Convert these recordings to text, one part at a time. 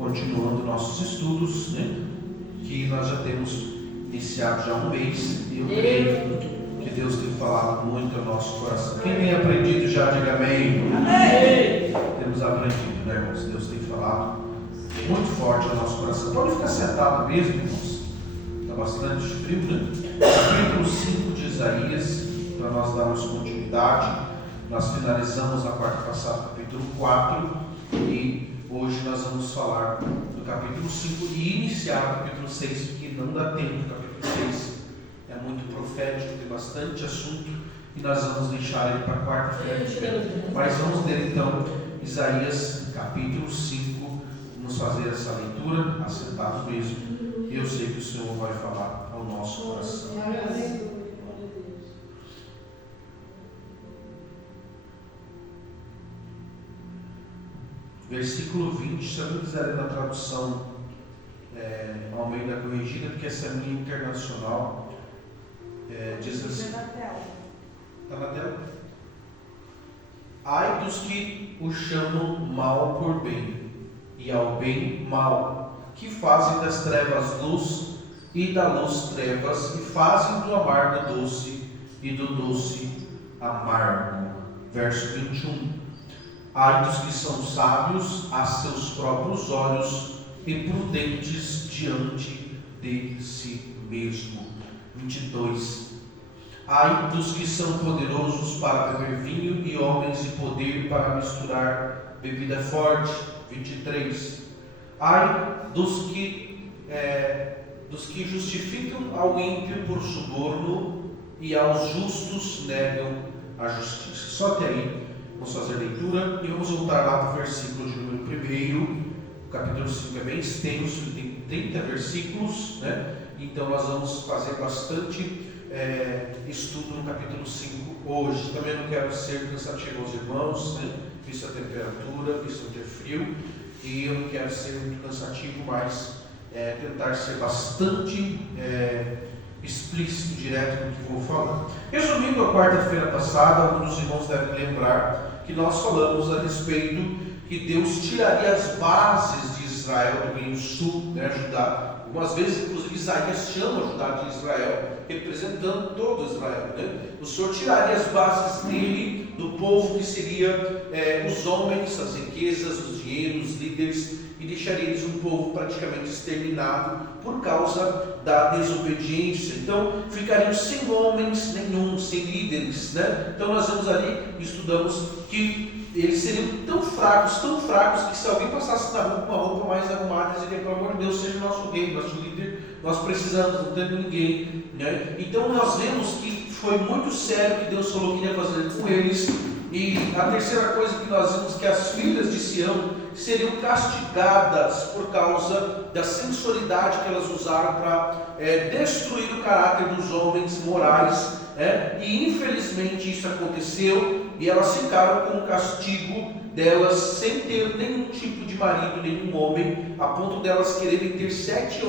continuando nossos estudos, né? Que nós já temos iniciado já há um mês, e eu creio que Deus tem falado muito ao nosso coração. Quem tem aprendido já, diga amém. Amém. Temos aprendido, né, irmãos? Deus tem falado muito forte ao nosso coração. Pode ficar sentado mesmo, irmãos. Está bastante frio, né? Capítulo 5 de Isaías, para nós darmos continuidade. Nós finalizamos na quarta passada o capítulo 4 e hoje nós vamos falar do capítulo 5 e iniciar o capítulo 6, porque não dá tempo. O capítulo 6 é muito profético, tem bastante assunto e nós vamos deixar ele para quarta-feira. Mas vamos ler então Isaías capítulo 5, vamos fazer essa leitura, assentados mesmo, e eu sei que o Senhor vai falar ao nosso coração. Versículo 20, se eu não quiser ler na tradução Almeida Corrigida, porque essa é minha internacional, diz assim: está na tela? Ai dos que o chamam mal por bem, e ao bem mal, que fazem das trevas luz e da luz trevas, e fazem do amargo doce e do doce amargo. Verso 21. Ai dos que são sábios a seus próprios olhos e prudentes diante de si mesmo. 22. Ai dos que são poderosos para beber vinho e homens de poder para misturar bebida forte. 23. Ai dos que justificam ao ímpio por suborno e aos justos negam a justiça. Só até aí. Vamos fazer a leitura e vamos voltar lá para o versículo de número 1. O capítulo 5 é bem extenso, tem 30 versículos, né? Então nós vamos fazer bastante estudo no capítulo 5 hoje. Também não quero ser cansativo aos irmãos, né? Visto a temperatura, visto o ter frio, e eu não quero ser muito cansativo, mas tentar ser bastante explícito, direto no que vou falar. Resumindo a quarta-feira passada, alguns dos irmãos devem lembrar que nós falamos a respeito que Deus tiraria as bases de Israel do reino sul, né, Judá. Algumas vezes, inclusive, Isaías chama Judá de Israel, representando todo Israel, né? O Senhor tiraria as bases dele, do povo que seria os homens, as riquezas, os dinheiros, os líderes, e deixaria eles um povo praticamente exterminado por causa da desobediência. Então ficariam sem homens nenhum, sem líderes, né? Então nós vamos ali e estudamos que eles seriam tão fracos, que se alguém passasse na rua com uma roupa mais arrumada, eles diriam: pelo amor de Deus, seja o nosso rei, nosso líder, nós precisamos, não temos ninguém, né? Então nós vemos que foi muito sério que Deus falou que ia fazer com eles. E a terceira coisa que nós vimos, que as filhas de Sião seriam castigadas por causa da sensualidade que elas usaram para destruir o caráter dos homens morais, e infelizmente isso aconteceu, e elas ficaram com o castigo delas sem ter nenhum tipo de marido, nenhum homem, a ponto delas quererem ter 7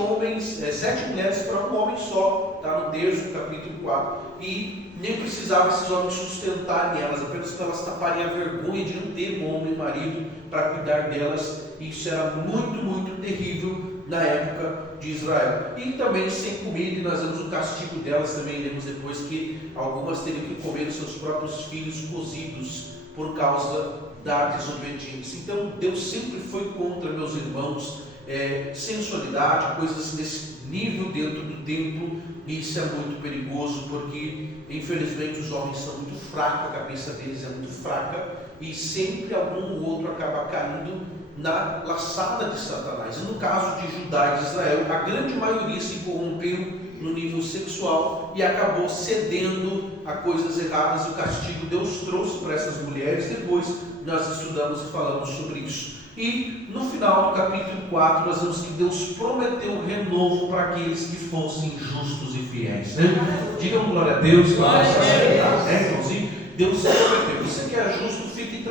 mulheres para um homem só, está no texto do capítulo 4, e nem precisava esses homens sustentarem elas, apenas que elas tapariam a vergonha de não ter um homem, marido, para cuidar delas. Isso era muito, muito terrível na época de Israel. E também sem comida, e nós vemos o castigo delas, também lemos depois que algumas teriam que comer os seus próprios filhos cozidos por causa da desobediência. Então Deus sempre foi contra, meus irmãos, sensualidade, coisas desse nível dentro do templo. E isso é muito perigoso, porque infelizmente os homens são muito fracos, a cabeça deles é muito fraca, e sempre algum ou outro acaba caindo na laçada de Satanás. E no caso de Judá e de Israel, a grande maioria se corrompeu no nível sexual e acabou cedendo a coisas erradas, e o castigo Deus trouxe para essas mulheres. Depois nós estudamos e falamos sobre isso. E no final do capítulo 4 nós vemos que Deus prometeu um renovo para aqueles que fossem justos e fiéis, né? Digam glória a Deus, irmãozinho. Deus prometeu: você que é justo, fique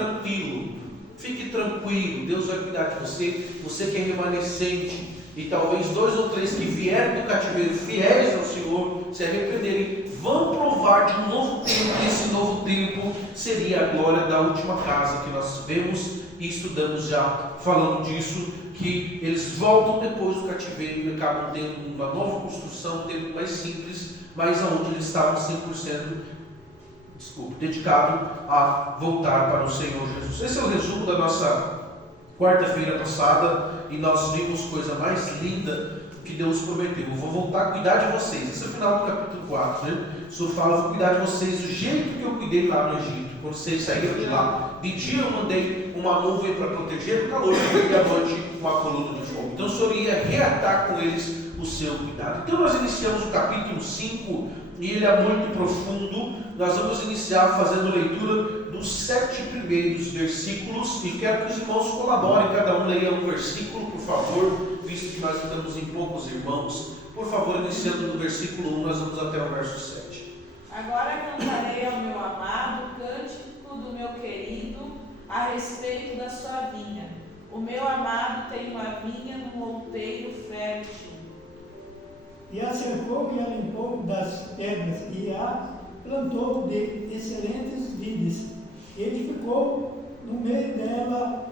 tranquilo, Deus vai cuidar de você. Você que é remanescente, e talvez 2 ou 3 que vieram do cativeiro fiéis ao Senhor se arrependerem, vão provar de um novo tempo, e esse novo tempo seria a glória da última casa que nós vemos e estudamos já falando disso, que eles voltam depois do cativeiro e acabam tendo uma nova construção, um templo mais simples, mas onde eles estavam 100% dedicado a voltar para o Senhor Jesus. Esse é o resumo da nossa quarta-feira passada, e nós vimos coisa mais linda que Deus prometeu. Eu vou voltar a cuidar de vocês. Esse é o final do capítulo 4, né? O Senhor fala: vou cuidar de vocês do jeito que eu cuidei lá no Egito. Quando vocês saíram de lá, de dia eu mandei uma nuvem para proteger do calor, e à noite uma coluna de fogo. Então o Senhor ia reatar com eles o seu cuidado. Então nós iniciamos o capítulo 5, e ele é muito profundo. Nós vamos iniciar fazendo leitura dos 7 primeiros versículos, e quero que os irmãos colaborem, cada um leia um versículo, por favor, visto que nós estamos em poucos irmãos. Por favor, iniciando do versículo 1, nós vamos até o verso 7. Agora cantarei ao meu amado, cântico do meu querido, a respeito da sua vinha. O meu amado tem uma vinha no monteiro fértil. E a cercou e a limpou das pedras, e a plantou de excelentes vides. Ele ficou no meio dela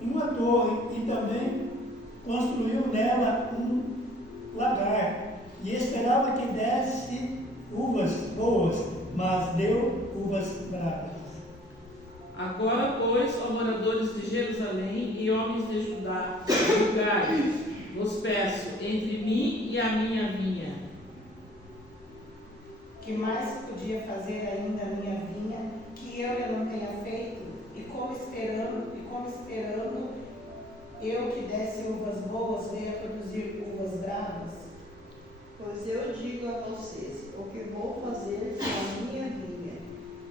em uma torre, e também construiu nela um lagar, e esperava que desse uvas boas, mas deu uvas bravas. Agora, pois, ó moradores de Jerusalém e homens de Judá, julgai, vos peço, entre mim e a minha vinha. Que mais podia fazer ainda a minha vinha, que eu não tenha feito? E como esperando, eu que desse uvas boas, venha produzir uvas bravas? Pois eu digo a vocês, o que vou fazer com a minha vinha: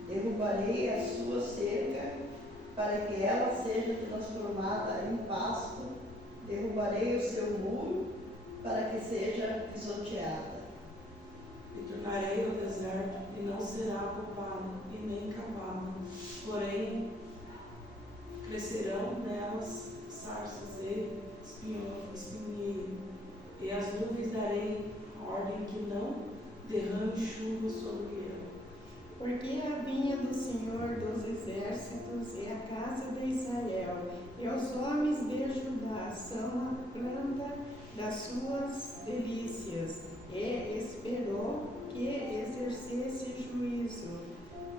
derrubarei a sua cerca, para que ela seja transformada em pasto, derrubarei o seu muro, para que seja pisoteada. E tornarei o deserto, e não será ocupado, e nem cavado. Porém, crescerão nelas sarças e espinheiro. E as nuvens darei ordem que não derrame chuva sobre ela. Porque a vinha do Senhor dos Exércitos é a casa de Israel, e os homens de Judá são a planta das suas delícias, e esperou que exercesse juízo.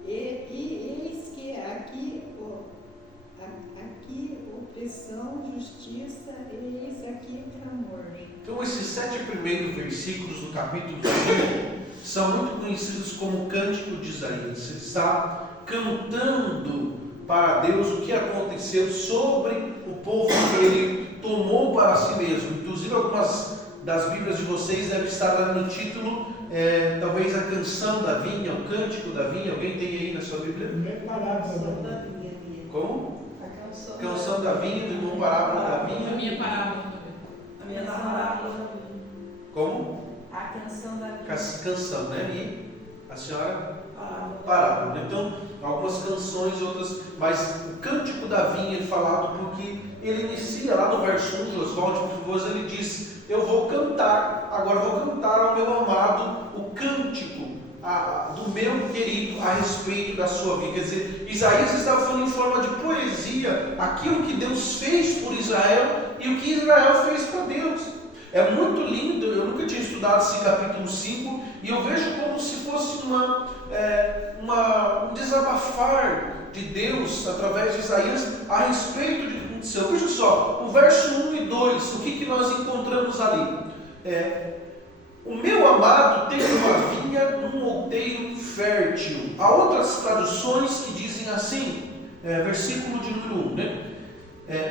E eis que aqui opressão, justiça, e eis aqui clamor. Então esses 7 primeiros versículos do capítulo 5 são muito conhecidos como o Cântico de Isaías. Ele está cantando para Deus o que aconteceu sobre o povo que ele tomou para si mesmo. Inclusive algumas das Bíblias de vocês devem estar no título, talvez a canção da vinha, o cântico da vinha. Alguém tem aí na sua Bíblia? Como? A Canção da vinha, do irmão Parábola da A vinha. minha parábola. A minha parábola. Como? A canção da vida. Canção, né? E a senhora? Parábola. Parábola. Então, algumas canções, outras, mas o cântico da vinha é falado porque ele inicia lá no verso 1, Josvaldo, por favor, ele diz: eu vou cantar, agora vou cantar ao meu amado o cântico do meu querido a respeito da sua vida. Quer dizer, Isaías estava falando em forma de poesia aquilo que Deus fez por Israel e o que Israel fez para Deus. É muito lindo. Eu nunca tinha estudado esse capítulo 5 e eu vejo como se fosse um desabafar de Deus através de Isaías a respeito do que aconteceu. Veja só, o verso 1 e 2, o que nós encontramos ali? O meu amado tem uma vinha num monteiro fértil. Há outras traduções que dizem assim, versículo de número 1, né?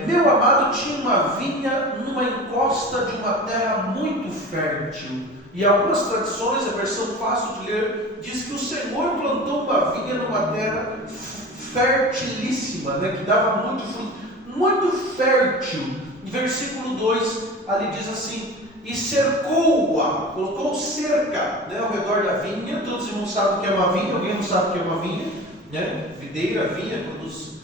Meu amado tinha uma vinha numa encosta de uma terra muito fértil. E algumas tradições, a versão fácil de ler, diz que o Senhor plantou uma vinha numa terra fertilíssima, né? Que dava muito fruto, muito fértil. E versículo 2 ali diz assim: e cercou-a, colocou cerca, né, ao redor da vinha. Todos os irmãos sabem o que é uma vinha. Alguém não sabe o que é uma vinha? Né? Videira, vinha, produz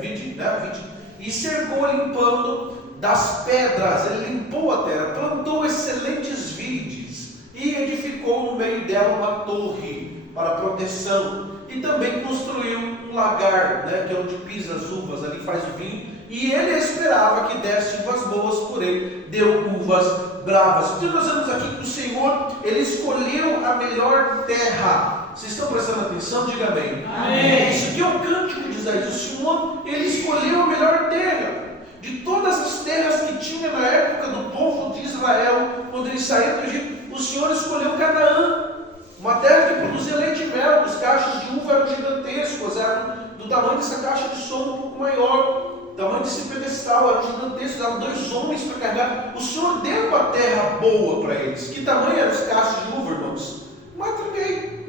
vide, né? Vide. E cercou, limpando das pedras. Ele limpou a terra, plantou excelentes vides e edificou no meio dela uma torre para proteção. E também construiu um lagar, né, que é onde pisa as uvas, ali faz o vinho. E ele esperava que desse uvas boas, porém deu uvas bravas. Então nós vemos aqui que o Senhor, ele escolheu a melhor terra. Vocês estão prestando atenção? Diga amém. Amém. Isso aqui é o cântico de Isaías. O Senhor, ele escolheu a melhor terra. De todas as terras que tinha na época do povo de Israel, quando eles saíram do Egito, o Senhor escolheu Canaã. Uma terra que produzia leite e mel. Os cachos de uva eram gigantescos, eram do tamanho dessa caixa de som, um pouco maior. O tamanho desse pedestal, eram gigantescos, eram 2 homens para carregar. O Senhor deu uma terra boa para eles. Que tamanho eram os cachos de uva, irmãos? 1,5 metros.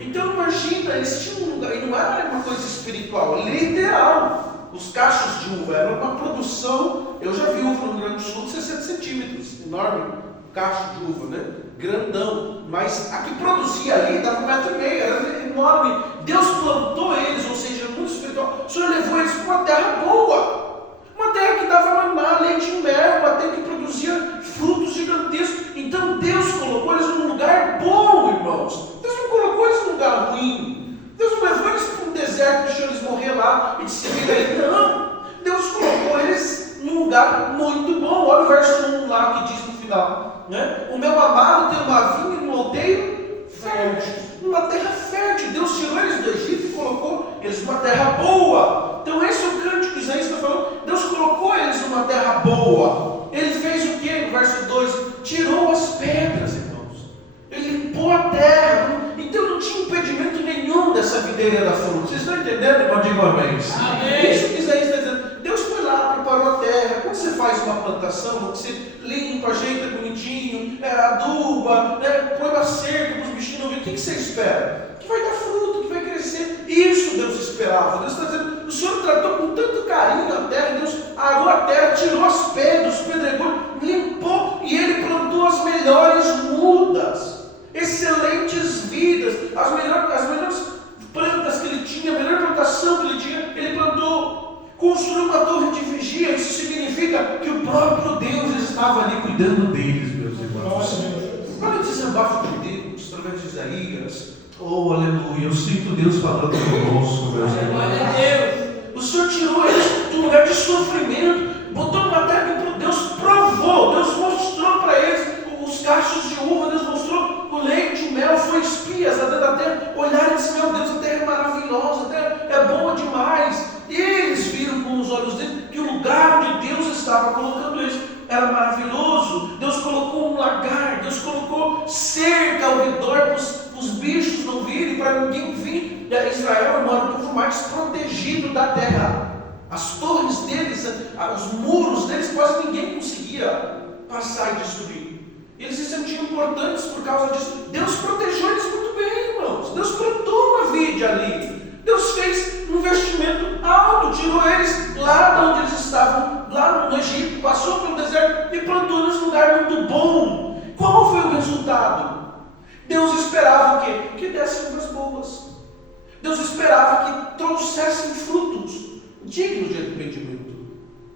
Então imagina, eles tinham um lugar, e não era uma coisa espiritual, literal. Os cachos de uva eram uma produção. Eu já vi uva no Rio Grande do Sul de 60 centímetros, enorme cacho de uva, né? Grandão. Mas a que produzia ali dava 1,5 metros, era enorme. Deus plantou eles, ou seja, muito espiritual. O Senhor levou eles para uma terra boa, uma terra que dava maná, leite e mel, uma terra que produzia frutos gigantescos. Então Deus colocou eles num lugar bom, irmãos. Deus não colocou eles num lugar ruim. Deus não levou eles para um deserto, deixou eles morrer lá e se vira aí. Não. Deus colocou eles num lugar muito bom. Olha o verso 1 lá que diz no final, né? O meu amado tem uma vinha e um aldeio fértil, uma terra fértil. Deus tirou eles do Egito e colocou eles numa terra boa. Então esse é o cântico que Isaías está falando. Deus colocou eles numa terra boa. Ele fez o que? No verso 2, tirou as pedras, irmãos. Ele limpou a terra. Então não tinha impedimento nenhum dessa videira da fruta. Vocês estão entendendo, irmão? Digam amém. Amém. Isso que Isaías está dizendo. Deus foi lá, preparou a terra. Quando você faz uma plantação, você limpa, ajeita bonitinho, aduba, põe uma cerca para os bichinhos não virem. O que você espera? Que vai dar fruto, que vai crescer. Isso Deus esperava. Deus está dizendo, o Senhor tratou com tanto carinho a terra. Deus arou a terra, tirou as pedras, os pedregulhos, limpou e Ele plantou as melhores mudas, excelentes vidas, as melhores plantas que Ele tinha, a melhor plantação que Ele tinha, Ele plantou. Construiu uma torre de vigia. Isso significa que o próprio Deus estava ali cuidando deles, meus irmãos. Olha o desabafo de Deus através de Isaías. Oh, aleluia, eu sinto Deus falando conosco, meus irmãos. O Senhor tirou eles de um lugar de sofrimento, botou numa terra que Deus provou, Deus mostrou para eles os cachos de uva, Deus mostrou o leite, o mel, foi espias lá dentro da terra, olharam e disseram, meu Deus, a terra é maravilhosa, a terra é boa demais. E eles viram com os olhos deles que o lugar onde Deus estava colocando eles era maravilhoso. Deus colocou um lagar, Deus colocou cerca ao redor para os bichos não virem, para ninguém vir. E Israel era o povo mais protegido da terra. As torres deles, os muros deles, quase ninguém conseguia passar e destruir. Eles se sentiam importantes por causa disso. Deus protegeu eles muito bem, irmãos. Deus plantou uma vide ali. Deus fez um investimento alto, tirou eles lá de onde eles estavam, lá no Egito, passou pelo deserto e plantou eles num lugar muito bom. Qual foi o resultado? Deus esperava o quê? Que dessem uvas boas. Deus esperava que trouxessem frutos dignos de arrependimento,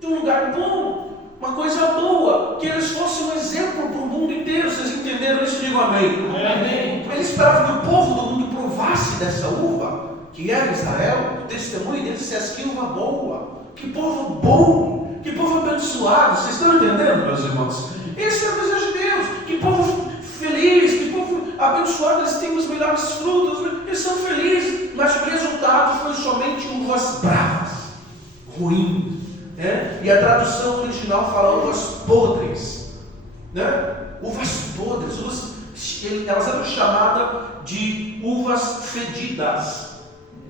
de um lugar bom, uma coisa boa, que eles fossem um exemplo para o mundo inteiro. Vocês entenderam isso? Digam amém. Amém. Ele esperava que o povo do mundo provasse dessa uva, que era Israel, o testemunho deles dissesse que uva boa, que povo bom, que povo abençoado. Vocês estão entendendo, meus irmãos? Esse é o desejo de Deus, que povo feliz, que povo abençoado, eles têm os melhores frutos, eles são felizes, mas o resultado foi somente uvas bravas, ruins, né? E a tradução original fala uvas podres, né? Uvas podres, elas eram chamadas de uvas fedidas,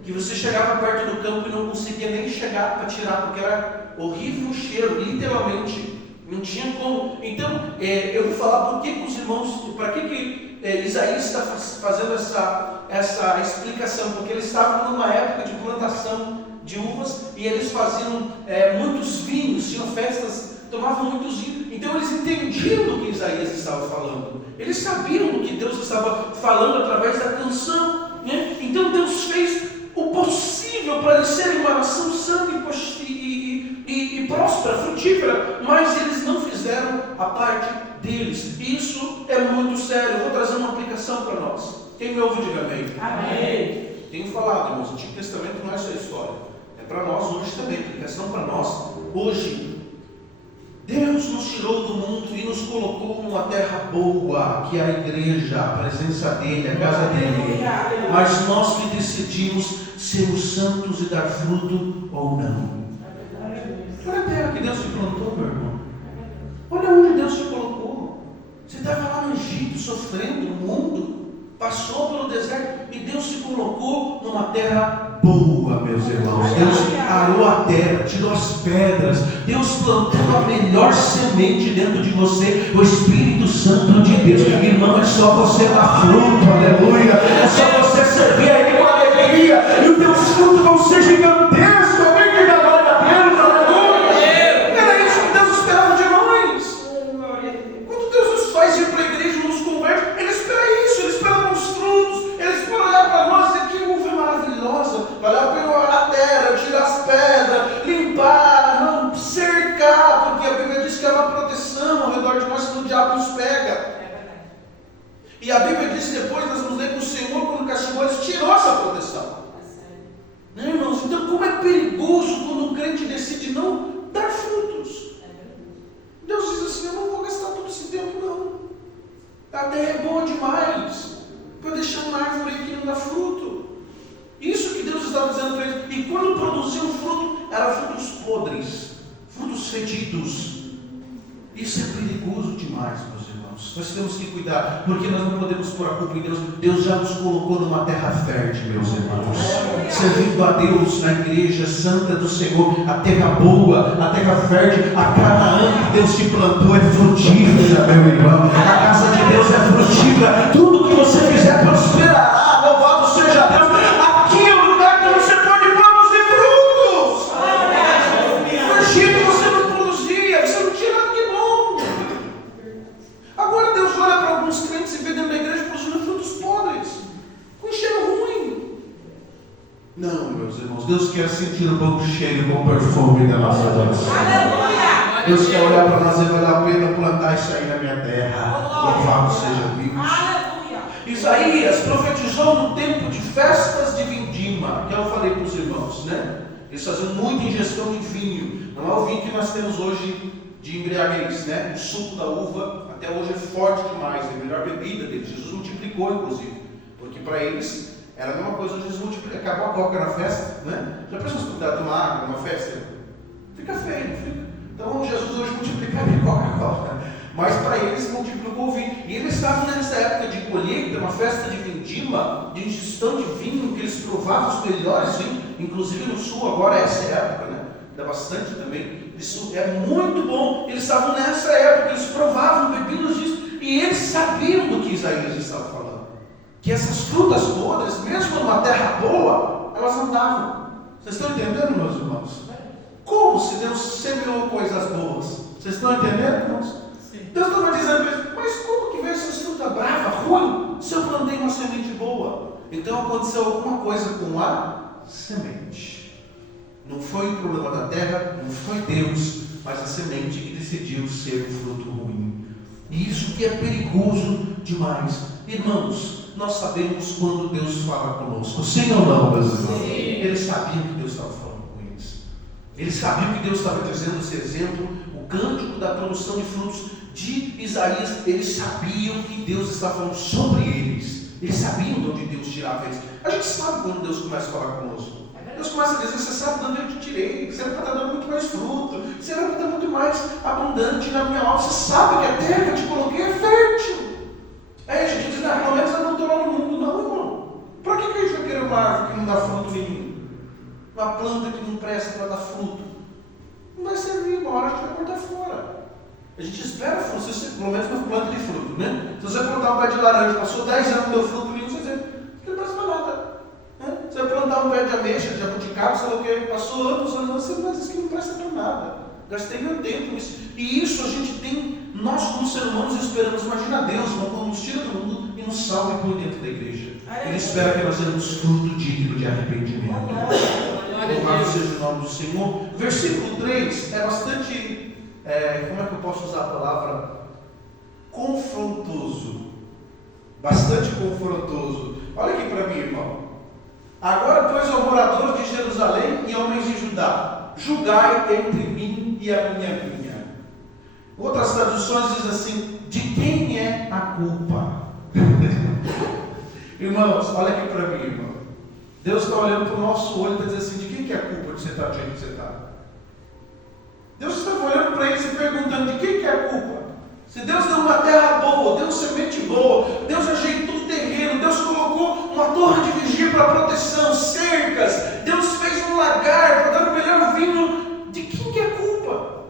que você chegava perto do campo e não conseguia nem chegar para tirar, porque era horrível o cheiro, literalmente, não tinha como. Então, eu vou falar por que os irmãos, para que Isaías está fazendo essa explicação, porque eles estavam numa época de plantação de uvas e eles faziam muitos vinhos, tinham festas, tomavam muitos vinhos. Então eles entendiam do que Isaías estava falando, eles sabiam do que Deus estava falando através da canção, né? Então Deus fez o possível para eles serem uma nação santa e próspera, frutífera, mas eles não fizeram a parte deles. Isso é muito sério. Eu vou trazer uma aplicação para nós. Quem me ouve, diga amém. Amém. Tenho falado, irmãos, o Antigo Testamento não é só história, é para nós hoje também. A aplicação para nós hoje, Deus nos tirou do mundo e nos colocou numa terra boa, que é a igreja, a presença dele, a casa dele. Mas nós que decidimos ser os santos e dar fruto ou não. Olha a terra que Deus te plantou, meu irmão. Olha onde Deus te colocou. Você estava lá no Egito, sofrendo no mundo, passou pelo deserto e Deus te colocou numa terra boa, meus irmãos. Deus arou a terra, tirou as pedras. Deus plantou a melhor semente dentro de você, o Espírito Santo de Deus. Irmão, é só você dar fruto, aleluia. É só você servir a Ele com alegria e os teus frutos vão ser gigantescos. Alguém que dá glória a Deus, aleluia. Era isso que Deus esperava de nós. Quando Deus nos faz ir para a igreja e nos converte, Ele espera isso, Ele espera bons frutos, Ele espera olhar para nós e dizer que uva maravilhosa, vai lá pegar a terra, tirar as pedras, limpar, não cercar, porque a Bíblia diz que há uma proteção ao redor de nós quando o diabo nos pega. E a Bíblia diz depois, nós vamos ler que o Senhor, quando castigou eles, tirou essa proteção. Né, irmãos? Então, como é perigoso quando um crente decide não dar frutos. Deus diz assim: eu não vou gastar todo esse tempo, não. A terra é boa demais para deixar uma árvore que não dá fruto. Isso que Deus estava dizendo para eles. E quando produziu fruto, eram frutos podres, frutos fedidos. Isso é perigoso demais, meus irmãos. Nós temos que cuidar, porque nós não podemos pôr a culpa em Deus. Deus já nos colocou numa terra fértil, meus irmãos. Servindo a Deus na igreja santa do Senhor, a terra boa, a terra fértil, a Canaã que Deus te plantou é frutífera, meu irmão. A casa de Deus é frutífera. Tudo que você fizer prosperará. Louvado seja Deus. Aqui é o lugar que você pode produzir frutos. No Egito você não produzia, você não tinha nada de bom. Agora Deus olha para alguns crentes e vê dentro da igreja produzindo frutos podres, com cheiro ruim. Não, meus irmãos, Deus quer sentir o bom cheiro com perfume da nossa adoração. Aleluia! Deus quer olhar para nós e vale a pena plantar isso aí na minha terra. Louvado seja Deus. Aleluia! Isaías profetizou no tempo de festas de vindima, que eu falei para os irmãos, né? Eles faziam muita ingestão de vinho. Não é o vinho que nós temos hoje de embriaguez, né? O suco da uva até hoje é forte demais, é a melhor bebida deles. Jesus multiplicou, inclusive, porque para eles era a mesma coisa. Jesus multiplicou. Acabou a coca na festa, né? Já pensou se cuidar de uma água numa festa? Fica feio, não fica? Então Jesus hoje multiplicaria a Coca-Cola, mas para eles multiplicou o vinho. E eles estavam nessa época de colheita, uma festa de vindima, de ingestão de vinho, que eles provavam os melhores vinhos. Inclusive no sul agora é essa época, né? Dá bastante também. Isso é muito bom. Eles estavam nessa época, eles provavam, bebiam disso, e eles sabiam do que Isaías estava falando. Que essas frutas podres, mesmo numa terra boa, elas não davam. Vocês estão entendendo, meus irmãos? Como se Deus semeou coisas boas? Vocês estão entendendo, irmãos? Sim. Deus estava dizendo para eles: mas como que veio essa fruta brava, ruim, se eu plantei uma semente boa? Então aconteceu alguma coisa com a semente. Não foi o problema da terra, não foi Deus, mas a semente que decidiu ser um fruto ruim. E isso que é perigoso demais. Irmãos, nós sabemos quando Deus fala conosco. Sim ou não, meus irmãos? Sim. Eles sabiam que Deus estava falando com eles. Eles sabiam que Deus estava trazendo esse exemplo, o cântico da produção de frutos de Isaías. Eles sabiam que Deus estava falando sobre eles. Eles sabiam de onde Deus tirava eles. A gente sabe quando Deus começa a falar conosco. Deus começa a dizer: você sabe de onde eu te tirei, você era para estar dando muito mais fruto, você era para estar muito mais abundante na minha obra. Você sabe que a terra que eu te coloquei é fértil. Aí a gente diz: não, pelo menos eu não estou lá no mundo. Não, irmão. Para que a gente vai querer uma árvore que não dá fruto nenhum? Uma planta que não presta para dar fruto? Não vai servir, uma hora a gente vai cortar fora. A gente espera fruto, pelo menos uma planta de fruto, né? Se você plantar um pé de laranja, passou 10 anos não deu fruto nenhum, você diz: não presta para nada. Você vai plantar um pé de ameixa, de jabuticaba, sei lá o que, passou anos, você vai dizer: isso aqui não presta para nada. Gastei meu tempo nisso. E isso a gente tem, nós como seres humanos esperamos. Imagina Deus, quando nos tira do mundo e nos salva e põe dentro da igreja. Ele espera que nós tenhamos fruto digno de arrependimento. Louvado seja o nome do Senhor. Versículo 3 é bastante, como é que eu posso usar a palavra? Confrontoso. Bastante confrontoso. Olha aqui para mim, irmão. Agora, pois, ó moradores de Jerusalém e homens de Judá, julgai entre mim e a minha vinha. Outras traduções dizem assim: de quem é a culpa? Irmãos, olha aqui para mim, irmão. Deus está olhando para o nosso olho e está dizendo assim: de quem que é a culpa de você estar do jeito que você está? Deus está olhando para eles e perguntando: de quem que é a culpa? Se Deus deu uma terra boa, deu semente boa, Deus ajeitou o terreno, Deus colocou uma torre de vigia para proteção, cercas, Deus fez um lagar para dar o melhor vinho, de quem que é a culpa?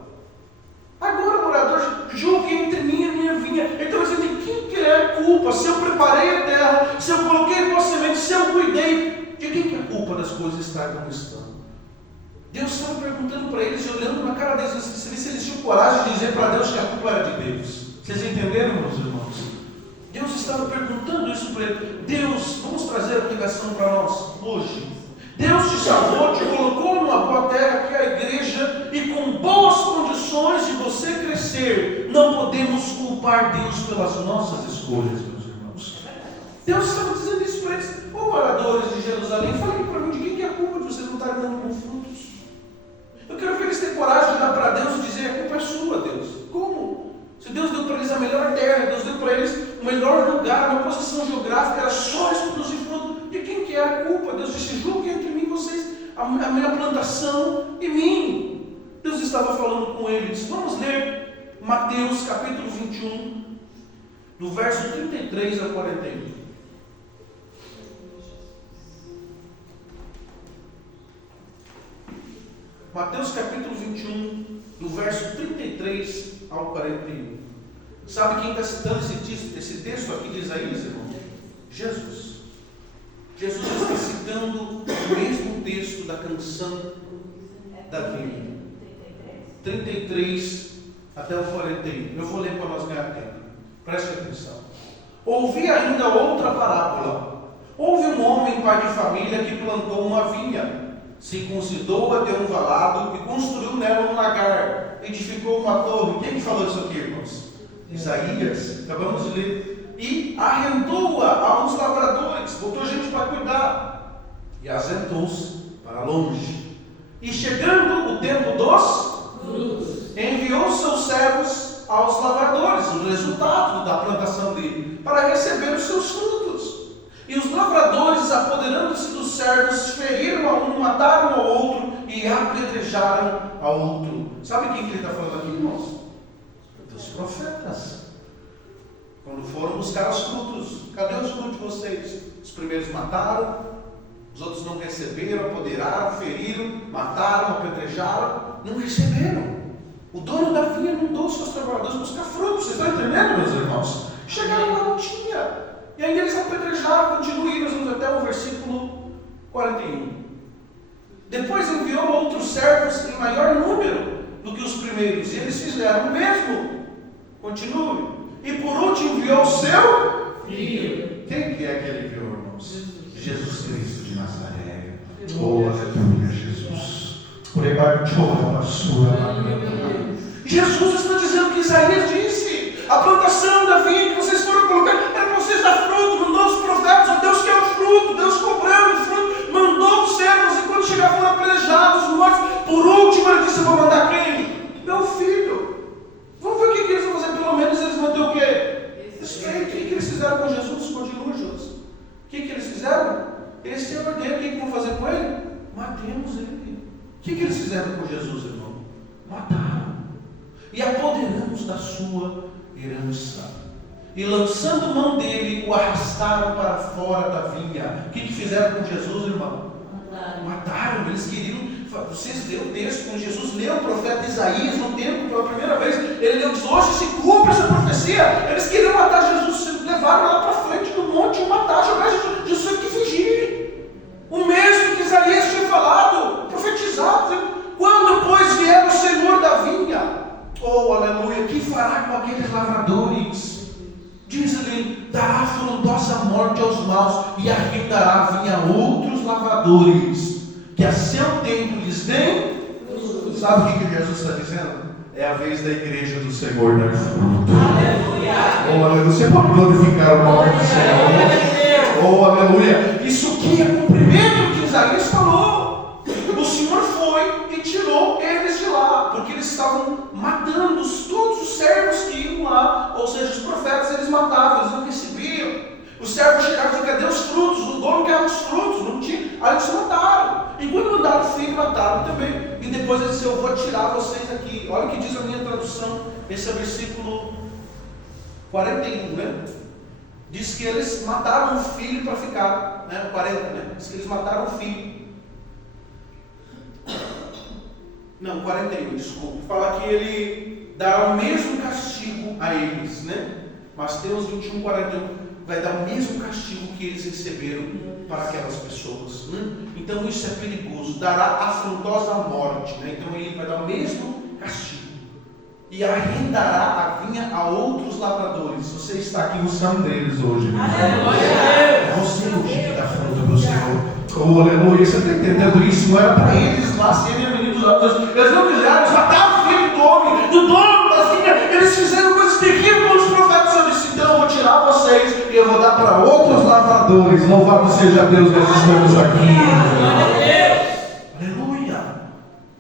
Agora, morador, julgue entre mim e a minha vinha. Então, de quem que é a culpa? Se eu preparei a terra, se eu coloquei boa semente, se eu cuidei, de quem que é a culpa das coisas estarem como estão? Deus estava perguntando para eles, olhando na cara deles, se eles tinham coragem de dizer para Deus que a culpa era de Deus. Vocês entenderam, meus irmãos? Deus estava perguntando isso para ele. Deus, vamos trazer a aplicação para nós hoje. Deus te salvou, te colocou numa boa terra que é a igreja, e com boas condições de você crescer. Não podemos culpar Deus pelas nossas escolhas, meus irmãos. Deus estava dizendo isso para eles. Ô moradores de Jerusalém, falem para mim, de quem que é a culpa de vocês não estarem dando bons frutos? Eu quero ver eles terem coragem de dar para Deus e dizer: a culpa é sua, Deus. Como? Se Deus deu para eles a melhor terra, Deus deu para eles o melhor lugar, uma posição geográfica, era só eles produzir fruto. De quem que é a culpa? Deus disse: julguem entre mim, vocês, a minha plantação e mim. Deus estava falando com eles. Vamos ler Mateus capítulo 21, do verso 33 a 41. Mateus capítulo 21, do verso 33 ao 41. Sabe quem está citando esse texto aqui de Isaías, irmão? Jesus. Jesus está citando o mesmo texto da canção da Bíblia. 33 até o 41. Eu vou ler para nós ganhar tempo. Preste atenção. Ouvi ainda outra parábola. Houve um homem, pai de família, que plantou uma vinha, circuncidou-a, deu um valado e construiu nela um lagar, edificou uma torre. Quem que falou isso aqui, irmãos? Isaías, acabamos de ler. E arrendou-a a uns lavradores, botou gente para cuidar, e asentou-se para longe. E chegando o tempo dos frutos, enviou seus servos aos lavradores, o resultado da plantação dele, para receber os seus frutos. E os lavradores, apoderando-se dos servos, feriram a um, mataram ao outro e apedrejaram ao outro. Sabe quem que ele está falando aqui, irmãos? Dos profetas. Quando foram buscar os frutos, cadê os frutos de vocês? Os primeiros mataram, os outros não receberam, apoderaram, feriram, mataram, apedrejaram, não receberam. O dono da vinha mandou os seus trabalhadores buscar frutos. Vocês estão entendendo, meus irmãos? Chegaram lá, não tinha. E ainda eles apedrejaram, continuem, nós vamos até o versículo 41. Depois enviou outros servos em maior número do que os primeiros, e eles fizeram o mesmo. Continue. E por último enviou o seu filho. Quem que é que ele enviou, irmãos? Jesus Cristo de Nazaré. Oh, aleluia, Jesus. Jesus está dizendo que Isaías disse: a plantação da vinha que vocês foram colocar era para vocês dar fruto. Mandou os profetas, ó Deus quer o fruto, Deus cobrando o fruto, mandou os servos, e quando chegavam apedrejados, mortos, por último ele disse: eu vou mandar quem? Meu filho. Vamos ver o que eles vão fazer. Pelo menos eles vão ter o quê? Respeito. O que eles fizeram com Jesus? Continua, Jesus. O que eles fizeram? Eles se ordenam. O que vão fazer com ele? Matemos ele. O que eles fizeram com Jesus, irmão? Mataram. E apoderamos da sua herança. E lançando mão dele, o arrastaram para fora da vinha. O que fizeram com Jesus, irmão? Mataram. Eles queriam. Vocês lêem o texto, quando Jesus leu o profeta Isaías no templo pela primeira vez, ele leu: hoje se cumpre essa profecia. Eles queriam matar Jesus, levaram lá para frente do monte e matar, jogar Jesus. Jesus teve que fugir. O mesmo que Isaías tinha falado, profetizado. Quando, pois, vier o Senhor da vinha, oh, aleluia, que fará com aqueles lavradores? Diz-lhe: dará frondosa morte aos maus e arrendará a vinha a outros lavradores, que a seu tempo lhes deem. Sabe o que Jesus está dizendo? É a vez da igreja do Senhor dar fruto. Aleluia! Oh, aleluia! Você pode glorificar o nome do Senhor? Oh, aleluia! Isso aqui é cumprimento do que Isaías falou. O Senhor foi e tirou eles de lá, porque eles estavam matando todos os servos que iam lá, ou seja, os profetas eles matavam, eles não recebiam. Os servos chegavam e diziam: cadê os frutos? O dono quer os frutos, não tinha. Aí eles mataram. E quando mandaram o filho, mataram também. E depois ele disse: eu vou tirar vocês aqui. Olha o que diz a minha tradução, esse é o versículo 41, né? Diz que eles mataram o filho para ficar, né? 40, né? Diz que eles mataram o filho. Não, 41, desculpa. Fala que ele dará o mesmo castigo a eles, né? Mateus 21, 41 vai dar o mesmo castigo que eles receberam para aquelas pessoas, né? Então isso é perigoso. Dará afrontosa morte, né? Então ele vai dar o mesmo castigo. E arrendará a vinha a outros lavradores. Você está aqui, você é um deles hoje. Você é o que dá fruta do Senhor. Oh, aleluia, você está entendendo isso? Não era para eles lá serem meninos dos outros. Eles não quiseram, eles mataram o filho do homem, do dono da vinha. Eles fizeram coisas terríveis com os profetas. Eu disse: então eu vou tirar vocês e eu vou dar para outros lavradores. Louvado seja Deus, nós estamos aqui. Aleluia.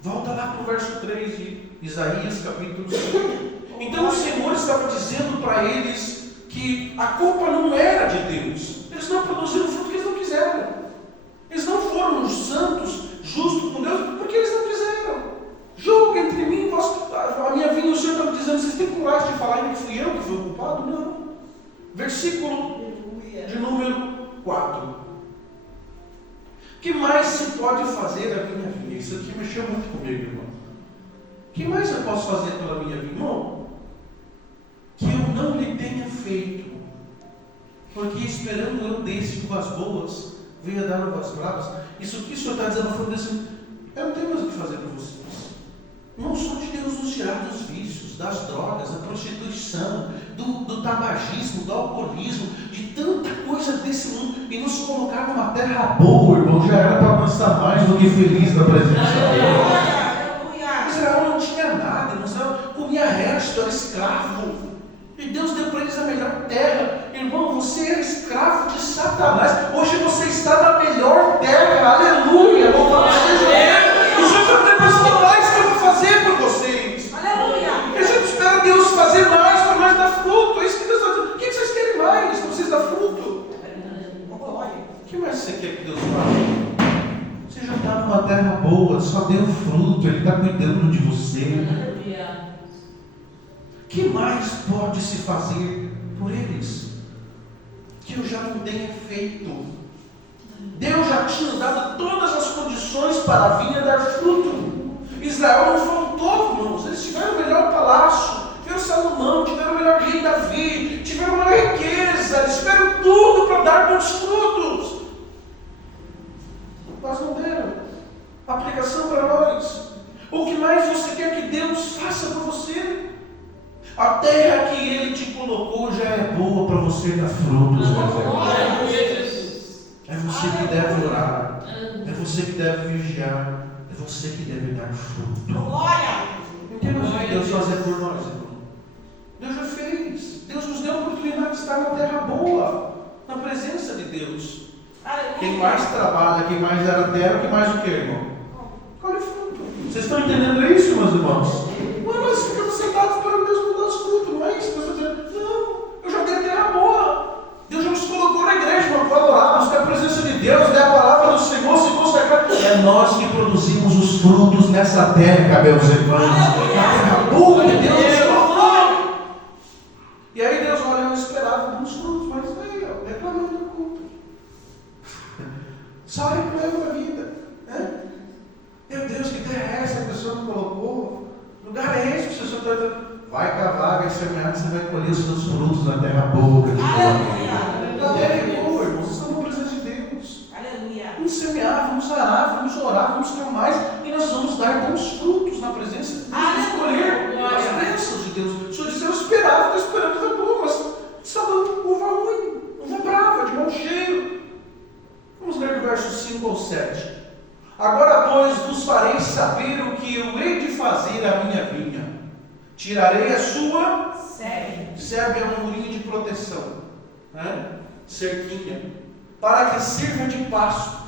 Volta lá para o verso 3 de Isaías, capítulo 5. Então o Senhor estava dizendo para eles que a culpa não era de Deus. Eles não produziram o fruto que eles não quiseram. Eles não foram santos, justos com Deus, porque eles não quiseram. Julga entre mim e vós. A minha vinha, o Senhor estava dizendo: vocês têm coragem de falar que fui eu que fui o culpado? Não. Versículo de número 4. O que mais se pode fazer da minha vinha? Isso aqui mexeu muito comigo, irmão. O que mais eu posso fazer pela minha vinha? Irmão, que eu não lhe tenha feito. Porque esperando eu desse uvas boas, venha dar uvas bravas. Isso que o Senhor está dizendo, falando assim: eu não tenho mais o que fazer para vocês. Não só de Deus nos tirar dos vícios, das drogas, da prostituição, do tabagismo, do alcoolismo, de tanta coisa desse mundo, e nos colocar numa terra boa, irmão. Já era para avançar mais do que feliz na presença de Deus. Israel não tinha nada, Israel comia resto, era escravo. E Deus deu para eles a melhor terra. Irmão, você era escravo de Satanás. Hoje você está na melhor terra. Aleluia. Louvado seja Deus. O Senhor está dizendo: o que mais que eu vou fazer por vocês? Aleluia. E a gente espera Deus fazer mais para nós dar fruto. É isso que Deus está dizendo. O que vocês querem mais para vocês dar fruto? O que mais você quer que Deus faça? Você já está numa terra boa, só deu fruto. Ele está cuidando de você. O que mais pode se fazer por eles que eu já não tenha feito? Deus já tinha dado todas as condições para a vinha dar fruto. Israel não faltou, irmãos. Eles tiveram o melhor palácio, tiveram Salomão, tiveram o melhor rei Davi, tiveram a maior riqueza, eles tiveram tudo para dar bons frutos. Mas não deram. Aplicação para nós: o que mais você quer que Deus faça por você? A terra que Ele te colocou já é boa para você dar frutos, meus irmãos. É você que deve orar, é você que deve vigiar, é você que deve dar fruto. O que Deus fazer por nós, irmão? Deus já fez. Deus nos deu a oportunidade de estar na terra boa, na presença de Deus. Quem mais trabalha, quem mais dá a terra, quem mais o que, irmão? Colhe fruto. Vocês estão entendendo isso, meus irmãos? Mas nós ficamos sentados esperando Deus nos dar os frutos, não é isso que Deus está dizendo? Não, eu já tenho a terra boa. Deus já nos colocou na igreja para adorar, buscar a presença de Deus, ler a palavra do Senhor, se consagrar. É nós que produzimos os frutos nessa terra, meus irmãos. A terra boa que Deus nos colocou. E aí Deus, olha, eu esperava bons frutos, mas veio, reclamando do culto. Só reclama da vida, né? Meu Deus, que terra é essa que a pessoa não colocou? Lugar é esse que o Senhor está dizendo? Vai cavar, vai semear, você vai colher os seus frutos na terra boa que eu te coloquei. Na terra é boa, irmãos, vocês estão na presença de Deus. Aleluia. Vamos semear, vamos arar, vamos orar, vamos clamar, e nós vamos dar bons frutos na presença de Deus. Vamos colher as bênçãos de Deus. O Senhor diz: eu esperava, estou esperando coisa boa, mas está dando uva ruim, uva brava, de mau cheiro. Vamos ler do verso 5 ao 7. Agora, pois, vos farei saber o que eu hei de fazer à minha vinha. Tirarei a sua serve é um murinho de proteção, né? Cerquinha, para que sirva de pasto.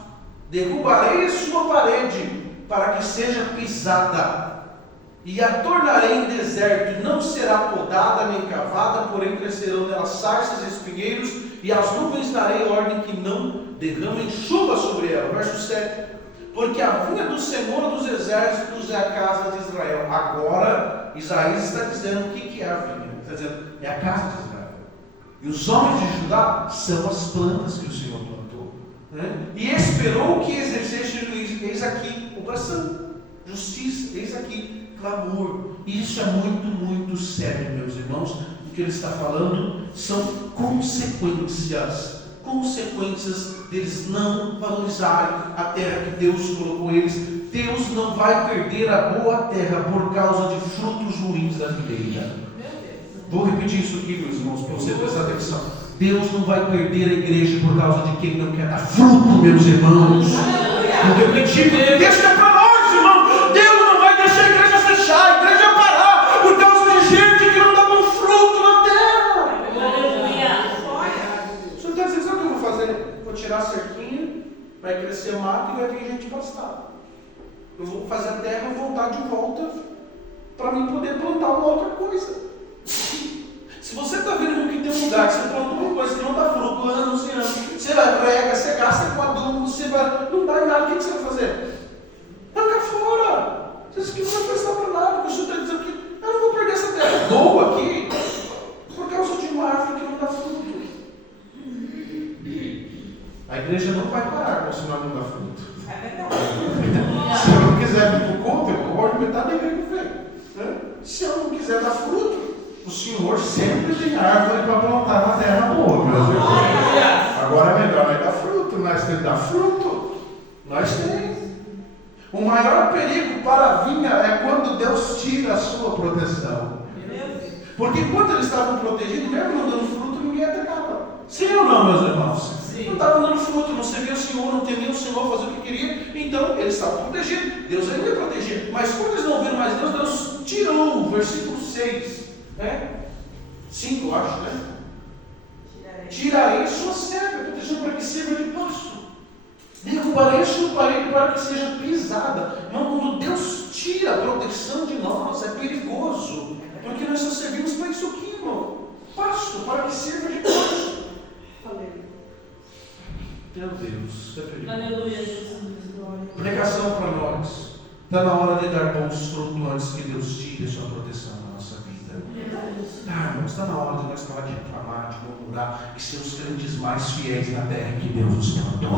Derrubarei a sua parede, para que seja pisada. E a tornarei em deserto, e não será podada nem cavada, porém crescerão nela sarças e espinheiros, e às nuvens darei ordem que não derramem chuva sobre ela. Verso 7. Porque a vinha do Senhor dos Exércitos é a casa de Israel. Agora, Isaías está dizendo o que é a vinha. Está dizendo, é a casa de Israel. E os homens de Judá são as plantas que o Senhor plantou. Né? E esperou que exercesse juízo. Eis aqui opressão, justiça, eis aqui clamor. E isso é muito, muito sério, meus irmãos. O que ele está falando são consequências deles não valorizarem a terra que Deus colocou eles. Deus não vai perder a boa terra por causa de frutos ruins da videira. Vou repetir isso aqui, meus irmãos, para você prestar atenção. Deus não vai perder a igreja por causa de quem não quer dar fruto, meus irmãos. Vou repetir, porque Deus é para nós, irmão. Deus não vai deixar a igreja fechar, a igreja parar por causa de gente que não dá bom fruto na terra. O Senhor está dizendo, sabe o que eu vou fazer? Vou tirar a cerquinha, vai crescer mato e vai vir gente pastar. Eu vou fazer a terra voltar de volta para mim poder plantar uma outra coisa. Se você está vendo que tem um lugar que você plantou uma coisa que não dá fruto, anos e anos, você vai rega, você gasta com adubo, você vai, não dá em nada, o que você vai fazer? Arranca fora! Isso aqui não vai prestar para nada, porque o Senhor está dizendo que eu não vou perder essa terra boa aqui por causa de uma árvore que não dá fruto. A igreja não vai parar com o Senhor não dá fruto. Se eu não quiser vir para o culto, eu concordo com metade da igreja que vem. Né? Se eu não quiser dar fruto, o Senhor sempre tem árvore para plantar na terra boa, meus irmãos. Agora é melhor nós dar fruto, nós temos que dar fruto. Nós temos. O maior perigo para a vinha é quando Deus tira a sua proteção. Porque quando eles estavam protegidos, mesmo não dando fruto, ninguém atacava. Sim ou não, meus irmãos? Sim. Não estavam dando fruto, não servia o Senhor, não temia o Senhor fazer o que queria, então eles estavam protegidos. Deus ainda ia proteger. Mas quando eles não viram mais Deus, Deus tirou, versículo 6. 5, eu acho, né? Tirarei sua serva, protegendo para que sirva de pasto. Derrubarei sua parede para que seja pisada. Mas quando Deus tira a proteção de nós, é perigoso. Porque nós só servimos para isso aqui, irmão. Pasto, para que sirva de pasto. Meu Deus, é perigoso. Aleluia, Jesus. Pregação para nós. Está na hora de dar bons frutos antes que Deus tire a sua proteção na nossa vida. Irmãos, está na hora de nós falar de reclamar, de murmurar e ser os crentes mais fiéis na terra que Deus nos plantou.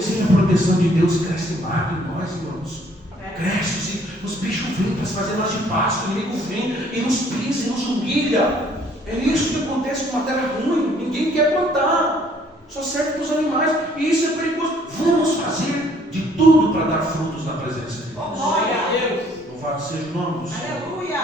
Sim, a proteção de Deus cresce mais em nós, irmãos. Cresce, os bichos vêm para fazer nós de pasto, o inimigo vem e nos pisa e nos humilha. É isso que acontece com uma terra ruim. Ninguém quer plantar, só serve para os animais, e isso é perigoso. Vamos fazer de tudo para dar frutos na presença de Deus. Louvado seja o nome do Senhor. Aleluia.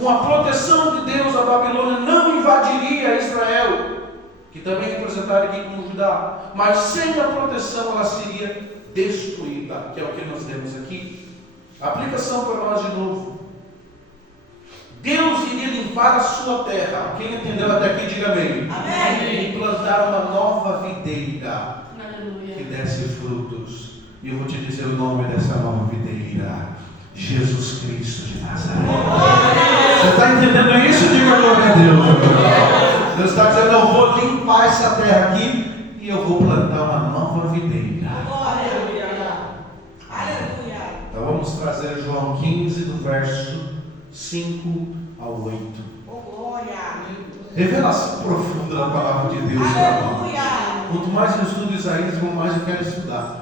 Com a proteção de Deus, a Babilônia não invadiria Israel, que também é representado aqui como Judá, mas sem a proteção ela seria destruída, que é o que nós temos aqui. A aplicação para nós de novo. Deus iria limpar a sua terra. Quem entendeu até aqui, diga amém. Amém. E plantar uma nova videira. Aleluia. Que desse frutos. E eu vou te dizer o nome dessa nova videira: Jesus Cristo de Nazaré. Você está entendendo isso? Diga glória a Deus. Deus está dizendo: eu vou limpar essa terra aqui e eu vou plantar uma nova videira. Aleluia. Então vamos trazer João 15, do verso 5 ao 8. Revelação profunda da palavra de Deus. Quanto mais eu estudo Isaías, mais eu quero estudar.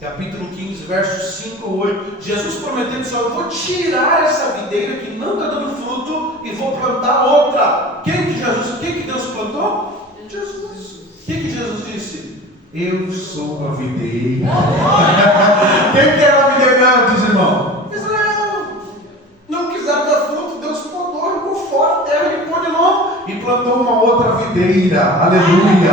Capítulo 15, versos 5 ao 8. Jesus prometendo só: eu vou tirar essa videira que não está dando fruto e vou plantar outra. Quem que Deus plantou? Jesus. O que Jesus disse? Eu sou a videira. Quem que era a videira antes, irmão? Israel. Não quiseram dar fruto, Deus podou, jogou fora a terra e pôs de novo e plantou uma outra videira. Aleluia.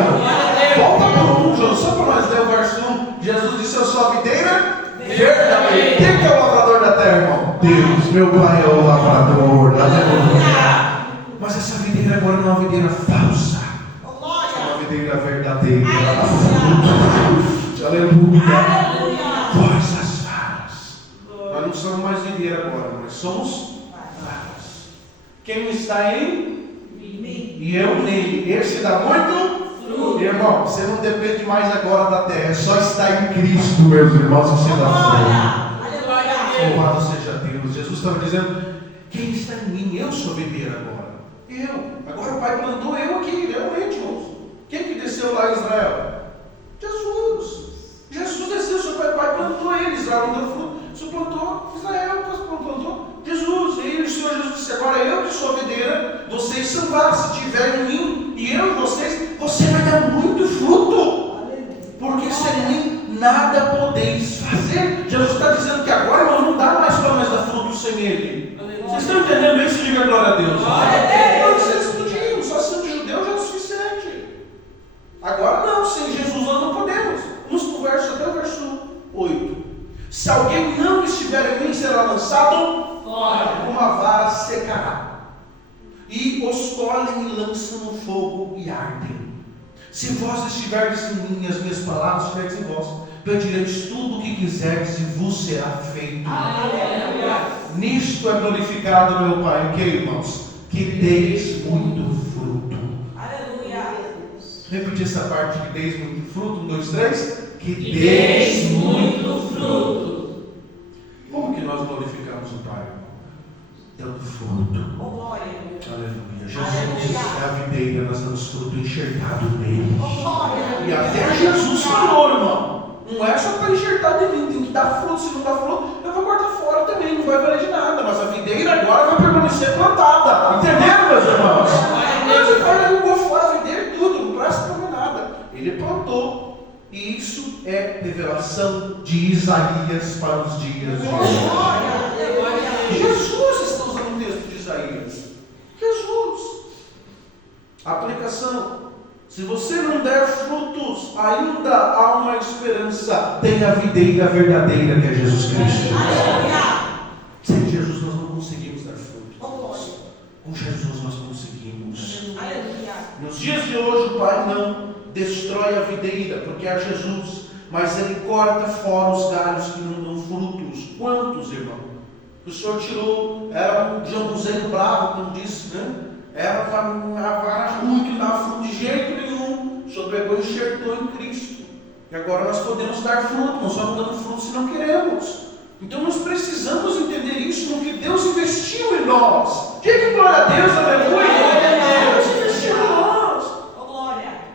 Volta para 1, só para nós ler o verso 1. Jesus disse: eu sou a videira verdadeira. Quem que é o lavrador da terra, irmão? Deus, meu Pai é o lavrador. Aleluia. Mas essa videira agora não é uma videira falsa, é uma videira verdadeira. Aleluia. Coisas varas. Nós não somos mais videira somos varas. Quem está em mim e eu nele, esse dá muito fruto. Irmão, você não depende mais agora da terra, é só estar em Cristo, meus irmãos, você dá fruto. Louvado seja Deus. Jesus estava dizendo: quem está em mim, eu sou videira agora. Agora o Pai plantou eu aqui, realmente, irmãos. Quem que desceu lá em Israel? Jesus desceu, seu pai plantou ele, Israel não deu fruto. O Senhor plantou Israel, plantou Jesus. E o Senhor Jesus disse: agora eu que sou a videira, vocês são varas. Se estiver em mim e eu em vocês, você vai dar muito fruto. Porque sem mim nada podeis fazer. Jesus está dizendo que agora, irmão, não dá mais para nós dar fruto sem ele. Vocês estão entendendo isso? Diga glória a Deus. Vocês podiam, só sendo judeu já é o suficiente. Agora não, sem Jesus nós não podemos. Vamos para o verso, até o verso 8. Se alguém não estiver em mim, será lançado fora, uma vara secará. E os colhem e lançam no fogo e ardem. Se vós estiverdes em mim, as minhas palavras estiverdes em vós, pedireis tudo o que quiserdes e vos será feito. Aleluia. Nisto é glorificado meu Pai, o que, irmãos? Que deis muito fruto. Aleluia. Repetir essa parte: que deis muito fruto. 1, 2, 3. Que deis muito fruto. Como que nós glorificamos o Pai? Dando fruto. Aleluia. Jesus é a videira, nós damos fruto enxertado nele. E até Jesus falou, irmão: não é só para enxertar em mim, tem que dar fruto. Se não dá fruto, eu vou cortar fora também, não vai valer de nada. Mas a videira agora vai permanecer plantada. Entenderam, meus irmãos? Mas o Pai jogou fora a videira e tudo, não presta para nada. Ele plantou. E isso é revelação de Isaías para os dias de hoje. Jesus está usando o texto de Isaías. Jesus. Aplicação: se você não der frutos, ainda há uma esperança. Tem a videira verdadeira, que é Jesus Cristo. Sem Jesus nós não conseguimos dar frutos. Com Jesus nós conseguimos. Nos dias de hoje o Pai não destrói a videira, porque é Jesus, mas Ele corta fora os galhos que não dão frutos. Quantos, irmão? O Senhor tirou, era um jambuzeiro bravo, como disse, né? Era uma vara ruim que não dava fruto de jeito nenhum. O Senhor pegou e enxertou em Cristo. E agora nós podemos dar fruto, nós só não damos fruto se não queremos. Então nós precisamos entender isso no que Deus investiu em nós. Diga glória a Deus, aleluia. Deus investiu em nós.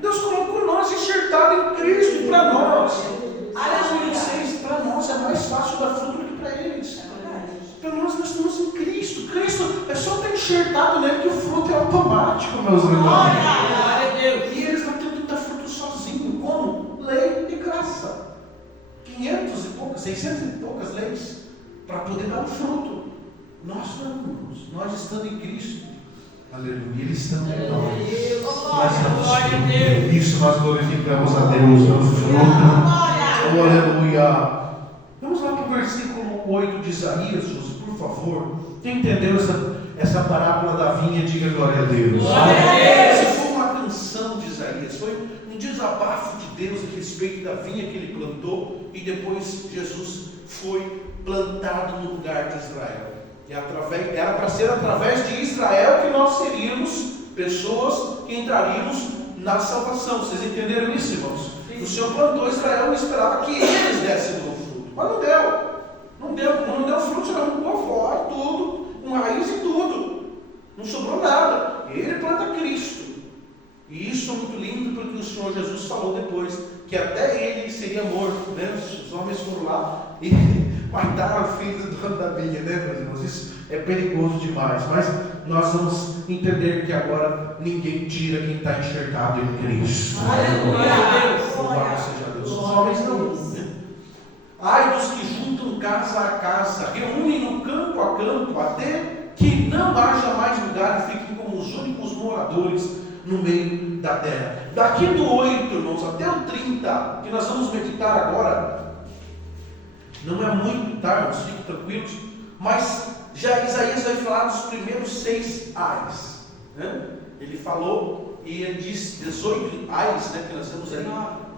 Deus colocou nós enxertado em Cristo e para nós. Aleluia. Para nós é mais fácil dar fruto do que para eles. Para nós estamos em Cristo. Cristo é só estar enxertado nele que o fruto é automático, meus irmãos. E eles não têm que dar fruto sozinhos. Como? Lei e graça. 500 e poucas, 600 e poucas leis para poder dar um fruto. Nós não, irmãos. Nós estando em Cristo. Aleluia, Ele está em nós. Nós damos fruto. Isso nós glorificamos a Deus, dando fruto. Oh, aleluia. Vamos lá para o versículo 8 de Isaías, José, por favor. Quem entendeu essa parábola da vinha, diga glória a Deus. Essa foi uma canção de Isaías, foi um desabafo de Deus a respeito da vinha que ele plantou, e depois Jesus foi plantado no lugar de Israel. E era para ser através de Israel que nós seríamos pessoas que entraríamos na salvação. Vocês entenderam isso, irmãos? O Senhor plantou Israel e esperava que eles dessem bom fruto. Mas não deu. Não deu fruto, o Senhor arrancou fora tudo, com raiz e tudo. Não sobrou nada. Ele planta Cristo. E isso é muito lindo, porque o Senhor Jesus falou depois que até ele seria morto, né? Os homens foram lá e mataram o filho do dono da vinha, né, meus irmãos? Isso é perigoso demais, mas nós vamos entender que agora ninguém tira quem está enxertado em Cristo. Louvado seja Deus. Os homens não. Ai dos que juntam casa a casa, reúnem no campo a campo, até que não haja mais lugar e fiquem como os únicos moradores no meio da terra. Daqui do 8, irmãos, até o 30, que nós vamos meditar agora, não é muito, tá, irmãos? Fiquem tranquilos, mas já Isaías vai falar dos primeiros 6 ais, né? Ele falou, e ele diz 18 ais, né, que nós temos aí,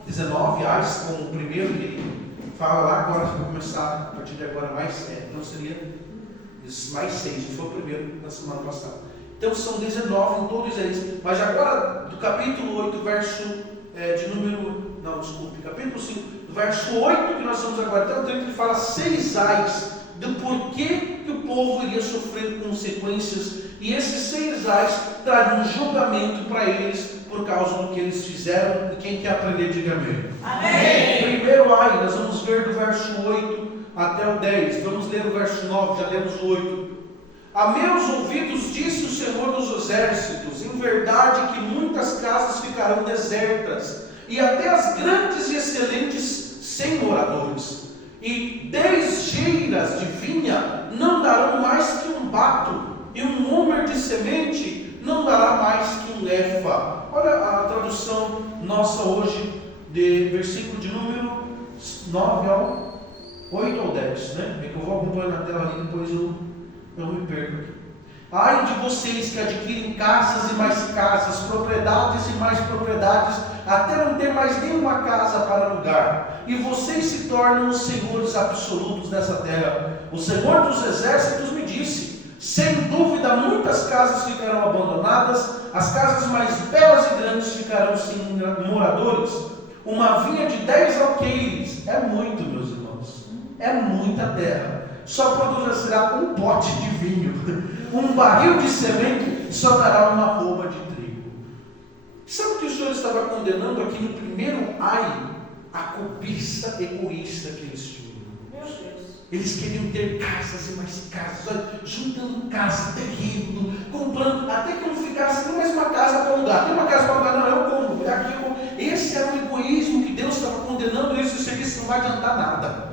19 ais, com o primeiro que ele fala lá. Agora vai começar, a partir de agora, mais, então seria Esses mais 6, esse foi o primeiro na semana passada. Então são 19 em todos eles. Mas agora, do capítulo 8, capítulo 5, do verso 8 que nós vamos agora até o 30, ele fala 6 ais do porquê que o povo iria sofrer consequências. E esses 6 ais trariam um julgamento para eles por causa do que eles fizeram. E quem quer aprender, diga amém. Amém. Primeiro ai, nós vamos ver do verso 8 até o 10. Vamos ler o verso 9, já lemos o 8. A meus ouvidos disse o Senhor dos Exércitos, em verdade que muitas casas ficarão desertas, e até as grandes e excelentes sem moradores. E 10 geiras de vinha não darão mais que um bato, e um homer de semente não dará mais que um efa. Olha a tradução nossa hoje, de versículo de número 9 ao 8 ao 10, né? É que eu vou acompanhando na tela ali, depois eu me perco aqui. Ai de vocês que adquirem casas e mais casas, propriedades e mais propriedades, até não ter mais nenhuma casa para alugar, e vocês se tornam os senhores absolutos dessa terra. O Senhor dos Exércitos me disse: sem dúvida muitas casas ficarão abandonadas, as casas mais belas e grandes ficarão sem moradores. Uma vinha de 10 alqueires é muito, meus irmãos, é muita terra. Só produzirá um pote de vinho, um barril de semente só dará uma arroba de trigo. Sabe o que o Senhor estava condenando aqui no primeiro ai? A cobiça egoísta que eles tinham. Meu Deus. Eles queriam ter casas e mais casas, juntando casa, terreno, comprando, até que não ficasse nem mais uma casa para alugar. Tem uma casa para alugar? Não, eu compro, é aqui eu compro. Esse era o egoísmo que Deus estava condenando. Esse serviço não vai adiantar nada.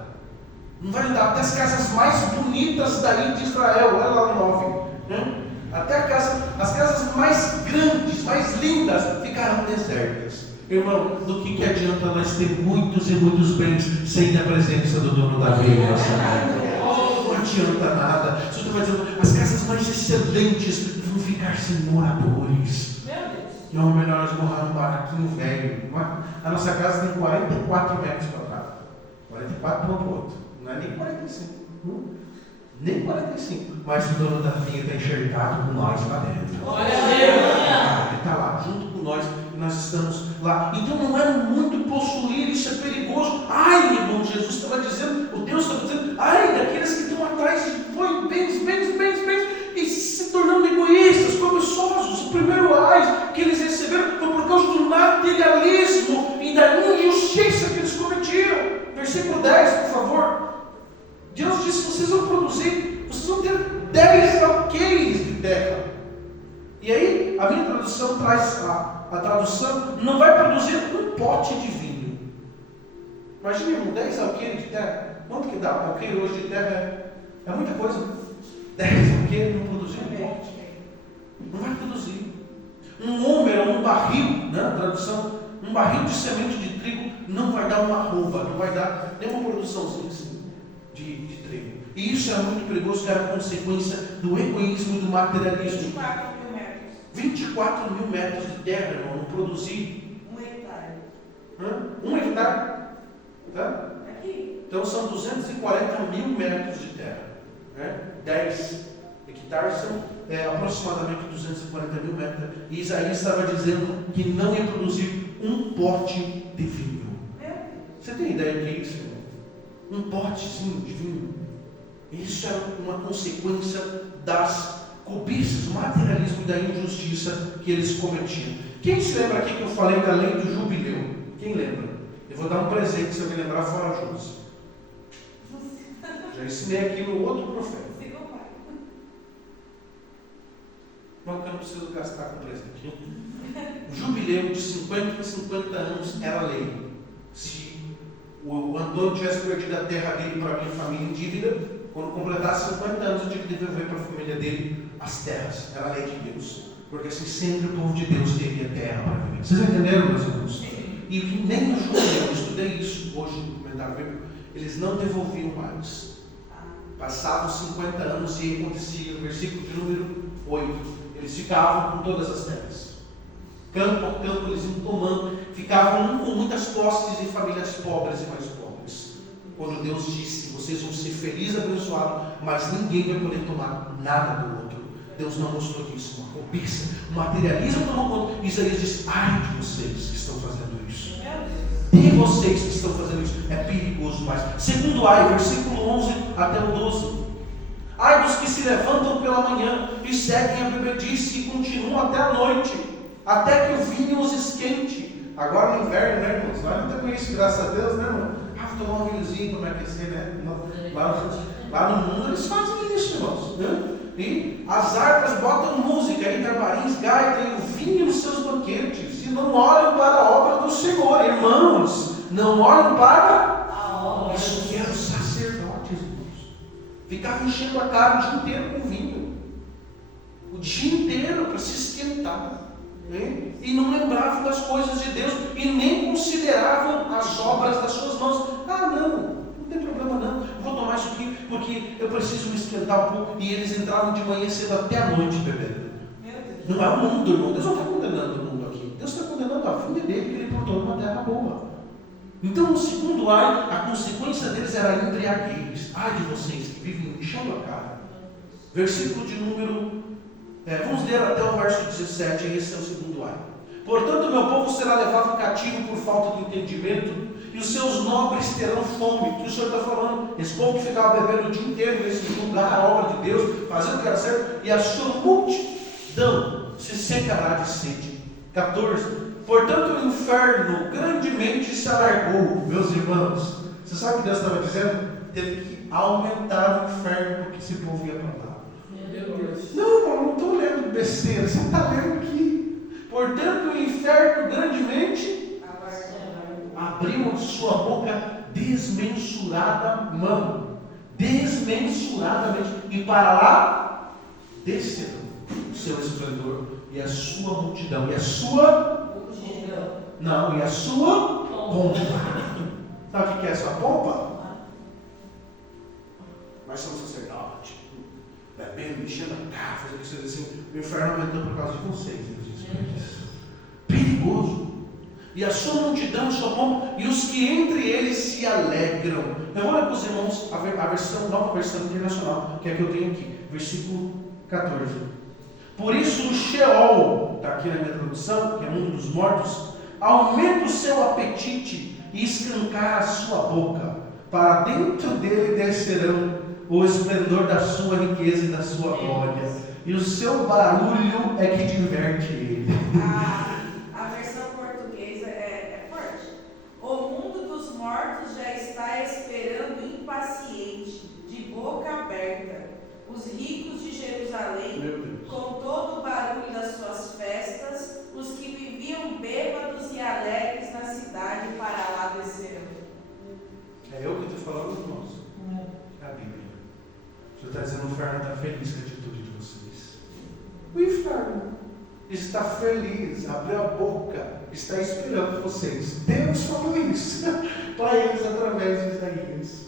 Não vai dar. Até as casas mais bonitas daí de Israel, olha lá no 9, né? Até as casas mais grandes, mais lindas, ficarão desertas. Irmão, do que adianta nós ter muitos e muitos bens sem a presença do dono da vida? Não adianta nada. O Senhor vai dizendo, as casas mais excelentes vão ficar sem moradores. Meu Deus. Não é melhor nós morar num barraquinho velho. A nossa casa tem 44 metros quadrados. 44 para o outro. Não é nem 45. Nem 45. Mas o dono da vinha está enxertado com nós lá dentro. Glória a Deus. Ele está lá junto com nós e nós estamos lá. Então não é muito possuir, isso é perigoso. Ai, irmão, Jesus estava dizendo, o Deus estava dizendo, ai daqueles que estão atrás de bens e se tornando egoístas, cobiçosos. O primeiro ai que eles receberam foi por causa do materialismo e da injustiça que eles cometiam. Versículo 10, por favor. Deus disse: vocês vão produzir, vocês vão ter 10 alqueires de terra. E aí, a minha tradução traz a tradução: não vai produzir um pote de vinho. Imagina, irmão, 10 alqueires de terra. Quanto que dá? Um alqueire hoje de terra é muita coisa. 10 alqueires não produzir um pote. Não vai produzir. Um homer ou um barril, né? A tradução: um barril de semente de trigo não vai dar uma arroba, não vai dar nenhuma produçãozinha assim de trigo. E isso é muito perigoso, que era consequência do egoísmo e do materialismo. 24 mil metros. 24 mil metros de terra, irmão, não produzir 1 hectare. 1 hectare. Tá? Aqui. Então são 240 mil metros de terra. Né? 10 hectares são aproximadamente 240 mil metros. E Isaías estava dizendo que não ia produzir um pote de vinho. Você tem ideia do que é isso, irmão? Um potezinho de vinho. Isso é uma consequência das cobiças, do materialismo e da injustiça que eles cometiam. Quem se lembra aqui que eu falei da lei do jubileu? Quem lembra? Eu vou dar um presente se eu me lembrar fora Júlio. Já ensinei aqui no outro profeta. Não, que eu não preciso gastar com presente. O jubileu de 50 em 50 anos era lei. Se o Antônio tivesse perdido a terra dele para a minha família em dívida, quando completasse 50 anos eu tinha que devolver para a família dele as terras. Era a lei de Deus. Porque assim sempre o povo de Deus teria terra para viver. Vocês entenderam, meus irmãos? E nem no jubileu, eu estudei isso hoje no comentário bíblico, eles não devolviam mais. Passavam 50 anos e aí acontecia o versículo de número 8. Eles ficavam com todas as terras. Campo a campo eles iam tomando, ficavam um com muitas posses e famílias pobres e mais pobres. quando Deus disse: vocês vão ser felizes, abençoados, mas ninguém vai poder tomar nada do outro. Deus não gostou disso, uma cobiça, um materialismo tomou conta. Isaías disse: ai de vocês que estão fazendo isso. De vocês que estão fazendo isso. É perigoso demais. Segundo ai, versículo 11 até o 12. Ai dos que se levantam pela manhã e seguem a bebedice e continuam até a noite, até que o vinho os esquente. Agora no inverno, né, irmãos? Nós não temos isso, graças a Deus, né, irmão? Vou tomar um vinhozinho para me aquecer, né? Lá no mundo eles fazem isso, irmãos, né? E as harpas botam música, tamborins, gaita e o vinho nos seus banquetes, e não olham para a obra do Senhor. Irmãos, não olham para a obra. Isso que eram os sacerdotes, irmãos. Ficavam enchendo a cara o dia inteiro com vinho, o dia inteiro para se esquentar, né? E não lembravam das coisas de Deus e nem consideravam as obras das suas mãos. Ah, não tem problema não, vou tomar isso aqui porque eu preciso me esquentar um pouco. E eles entravam de manhã cedo até a noite bebendo. Não é o mundo, irmão. Deus não está condenando o mundo aqui. Deus está condenando a vida dele, que ele plantou numa terra boa. Então, no segundo ai, a consequência deles era embriaguez. Ai de vocês que vivem enchendo a cara. Versículo de número, vamos ler até o verso 17, esse é o segundo ai. Portanto, meu povo será levado cativo por falta de entendimento, e os seus nobres terão fome. O que o Senhor está falando? Esse povo que ficava bebendo o dia inteiro nesse lugar, a obra de Deus, fazendo o que era certo, e a sua multidão se secará de sede. 14. Portanto, o inferno grandemente se alargou, meus irmãos. Você sabe o que Deus estava dizendo? Teve que aumentar o inferno porque esse povo ia para lá. Não, eu não estou lendo besteira, você está lendo aqui. Portanto, o inferno grandemente abriu a sua boca desmensuradamente, e para lá descerão o seu esplendor e a sua multidão, e a sua pompa. Sabe o que é essa pompa? Mas são sacerdotes, bebendo, enchendo a cara, fazendo isso assim. O inferno aumentou por causa de vocês, perigoso. E a sua multidão, sua pompa, e os que entre eles se alegram. Eu vou ler para os irmãos a nova versão internacional, que é a que eu tenho aqui, versículo 14. Por isso o Sheol, está aqui na minha tradução, que é mundo dos mortos, aumenta o seu apetite e escancara a sua boca. Para dentro dele descerão o esplendor da sua riqueza e da sua glória. E o seu barulho é que diverte ele. A versão portuguesa é forte. O mundo dos mortos já está esperando impaciente, de boca aberta. Os ricos de Jerusalém, com todo o barulho das suas festas, os que viviam bêbados e alegres na cidade, para lá descerão. É eu que estou falando, irmãos? É a Bíblia. O Senhor está dizendo: o inferno está feliz com a atitude de vocês. O inferno está feliz, abriu a boca, está esperando vocês. Deus falou isso para eles através de Isaías.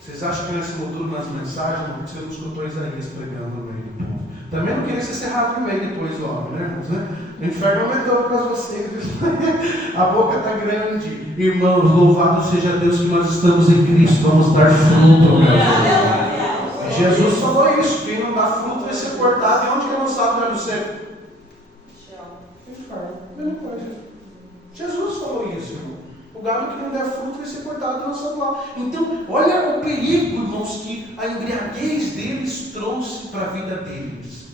Vocês acham que nesse futuro, nas mensagens, porque você não escutou Isaías pregando no meio do povo? Também não queria ser cerrado no meio depois do homem, né, irmãos? O inferno aumentou por causa de vocês. A boca está grande. Irmãos, louvado seja Deus que nós estamos em Cristo. Vamos dar fruto, meu Deus. Jesus falou isso: quem não dá fruto vai ser cortado. E onde que é lançado vai no céu? Inferno. Mesma coisa. Jesus falou isso, irmão. O gado que não der fruto vai ser cortado e lançado lá. Então, olha o perigo, irmãos, que a embriaguez deles trouxe para a vida deles.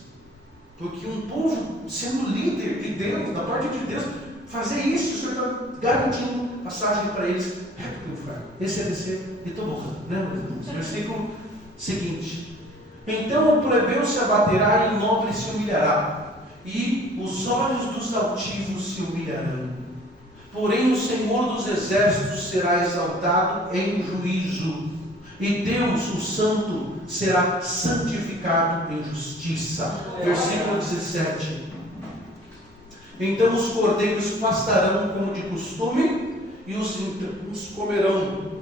Porque um povo, sendo líder de Deus, da parte de Deus, fazer isso, o Senhor está garantindo passagem para eles reto para o inferno. Esse é descer de toboca, né? Versículo seguinte: então o plebeu se abaterá e o nobre se humilhará, e os olhos dos altivos se humilharão. Porém o Senhor dos exércitos será exaltado em juízo, e Deus, o Santo, será santificado em justiça. Versículo 17. Então os cordeiros pastarão como de costume, e os intrépidos comerão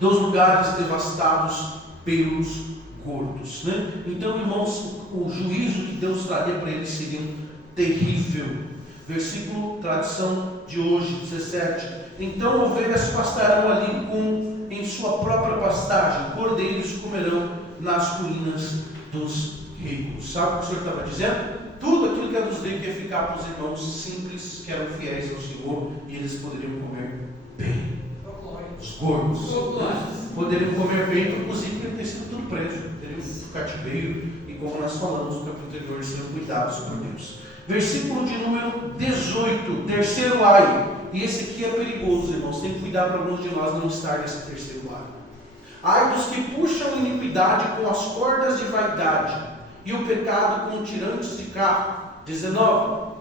dos lugares devastados pelos gordos, né? Então, irmãos, o juízo que Deus traria para eles seria terrível. Versículo, tradução de hoje, 17. Então ovelhas pastarão ali em sua própria pastagem, cordeiros comerão nas ruínas dos ricos. Sabe o que o Senhor estava dizendo? Tudo aquilo que é dos ricos ia ficar para os irmãos simples, que eram fiéis ao Senhor, e eles poderiam comer bem. Os gordos poderiam comer bem, porque os ricos iam ter sido tudo preso, teriam ido para o cativeiro, e como nós falamos no capítulo anterior, serão cuidados por Deus. Versículo de número 18, terceiro ai. E esse aqui é perigoso, irmãos. Tem que cuidar para alguns de nós não estar nesse terceiro ai. Ai dos que puxam iniquidade com as cordas de vaidade, e o pecado com tirantes de carro. 19.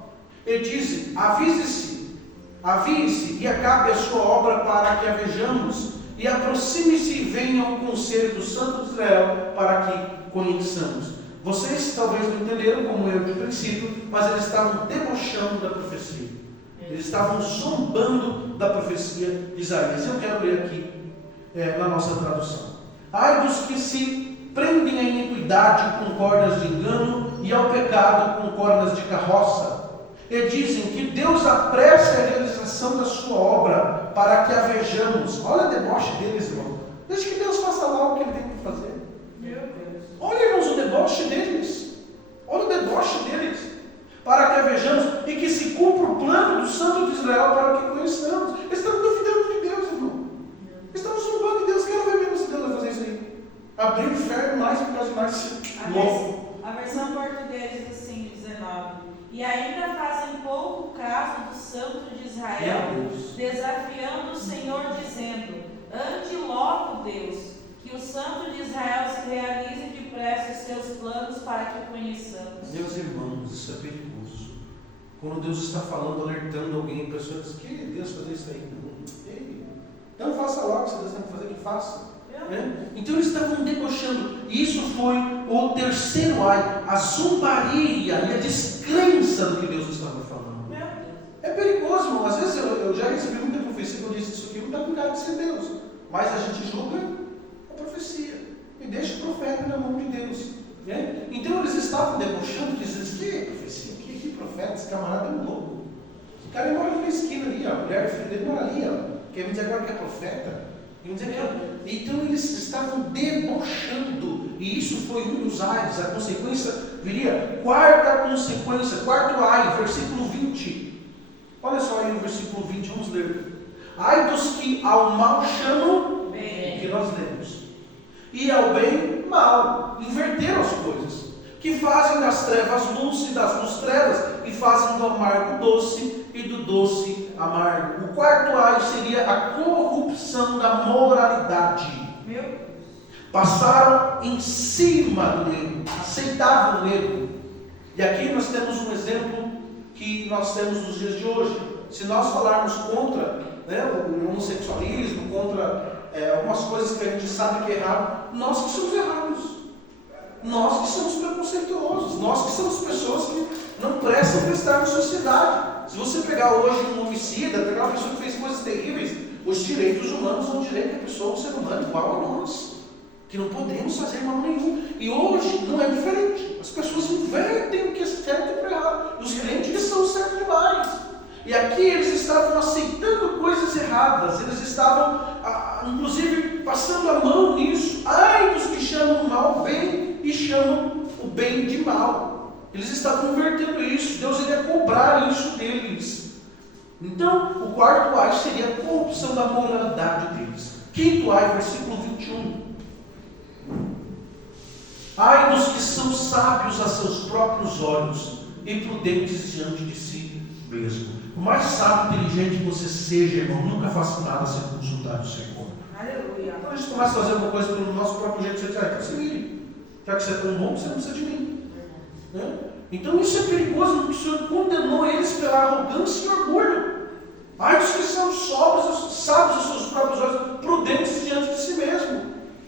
Ele diz: avie-se e acabe a sua obra para que a vejamos, e aproxime-se e venha ao conselho do Santo de Israel para que conheçamos. Vocês talvez não entenderam como eu de princípio, mas eles estavam debochando da profecia. Eles estavam zombando da profecia de Isaías. Eu quero ler aqui na nossa tradução. Ai dos que se prendem à iniquidade com cordas de engano e ao pecado com cordas de carroça. E dizem que Deus apresse a realização da sua obra para que a vejamos. Olha o deboche deles, irmão. Deixa que Deus faça lá o que Ele tem que fazer. Meu Deus. Olha, irmãos, o deboche deles. Olha o deboche deles. Para que a vejamos e que se cumpra o plano do Santo de Israel para que conheçamos. Eles estão duvidando de Deus, irmão. Eles estão zombando de Deus. Quero ver mesmo se Deus vai fazer isso aí. Abrir o inferno mais por causa de mais louco. A versão portuguesa diz assim, 19. E ainda fazem pouco caso do Santo de Israel, desafiando o Senhor, dizendo: ande logo, Deus, que o Santo de Israel se realize depressa os seus planos para que o conheçamos. Meus irmãos, isso é perigoso. Quando Deus está falando, alertando alguém, a pessoa diz: que Deus fazer isso aí? Então faça logo, se Deus tem que fazer, que faça. Então eles estavam debochando. E isso foi o terceiro ai, a zombaria e a descrença do que Deus estava falando. É perigoso, irmão. Às vezes eu já recebi muita profecia que eu disse: isso aqui não está cuidado de ser Deus. Mas a gente julga a profecia e deixa o profeta na mão de Deus. Então eles estavam debochando, dizendo: que profecia, que profeta, esse camarada é um louco. O cara mora ali na esquina ali, a mulher e filho dele mora ali, ó. Quer me dizer agora que é profeta? Então eles estavam debochando, e isso foi um dos ais. A consequência viria, quarta consequência, quarto ai, versículo 20. Olha só aí no versículo 20, vamos ler. Ai dos que ao mal chamam bem, que nós lemos, e ao bem mal, inverteram as coisas, que fazem das trevas luz e das luz trevas, e fazem do amargo doce e do doce amargo. O quarto ai seria a corrupção da moralidade. Meu Deus. Passaram em cima do erro, aceitavam o erro. E aqui nós temos um exemplo que nós temos nos dias de hoje. Se nós falarmos contra o homossexualismo, contra algumas coisas que a gente sabe que é errado, nós que somos errados. Nós que somos preconceituosos, nós que somos pessoas que não prestam para estar na sociedade. Se você pegar hoje um homicida, pegar uma pessoa que fez coisas terríveis, os direitos humanos são o direito da pessoa, um ser humano igual a nós, que não podemos fazer mal nenhum. E hoje não é diferente. As pessoas invertem o que é certo e o que é errado. Os crentes que são certos demais. E aqui eles estavam aceitando coisas erradas, eles estavam, inclusive, passando a mão nisso. Ai dos que chamam o mal bem e chamam o bem de mal. Eles estavam invertendo isso. Deus iria cobrar isso deles. Então, o quarto ai seria a corrupção da moralidade deles. Quinto ai, versículo 21. Ai dos que são sábios a seus próprios olhos e prudentes diante de si mesmo. O mais sábio e inteligente que você seja, irmão, nunca faça nada sem consultar o Senhor. Aleluia. Quando a gente começa a fazer alguma coisa pelo nosso próprio jeito, você diz: então se vire. Já que você é tão bom, você não precisa de mim. Então isso é perigoso, porque o Senhor condenou eles pela arrogância e orgulho. Ai dos que são sóbrios, sábios aos seus próprios olhos, prudentes diante de si mesmo.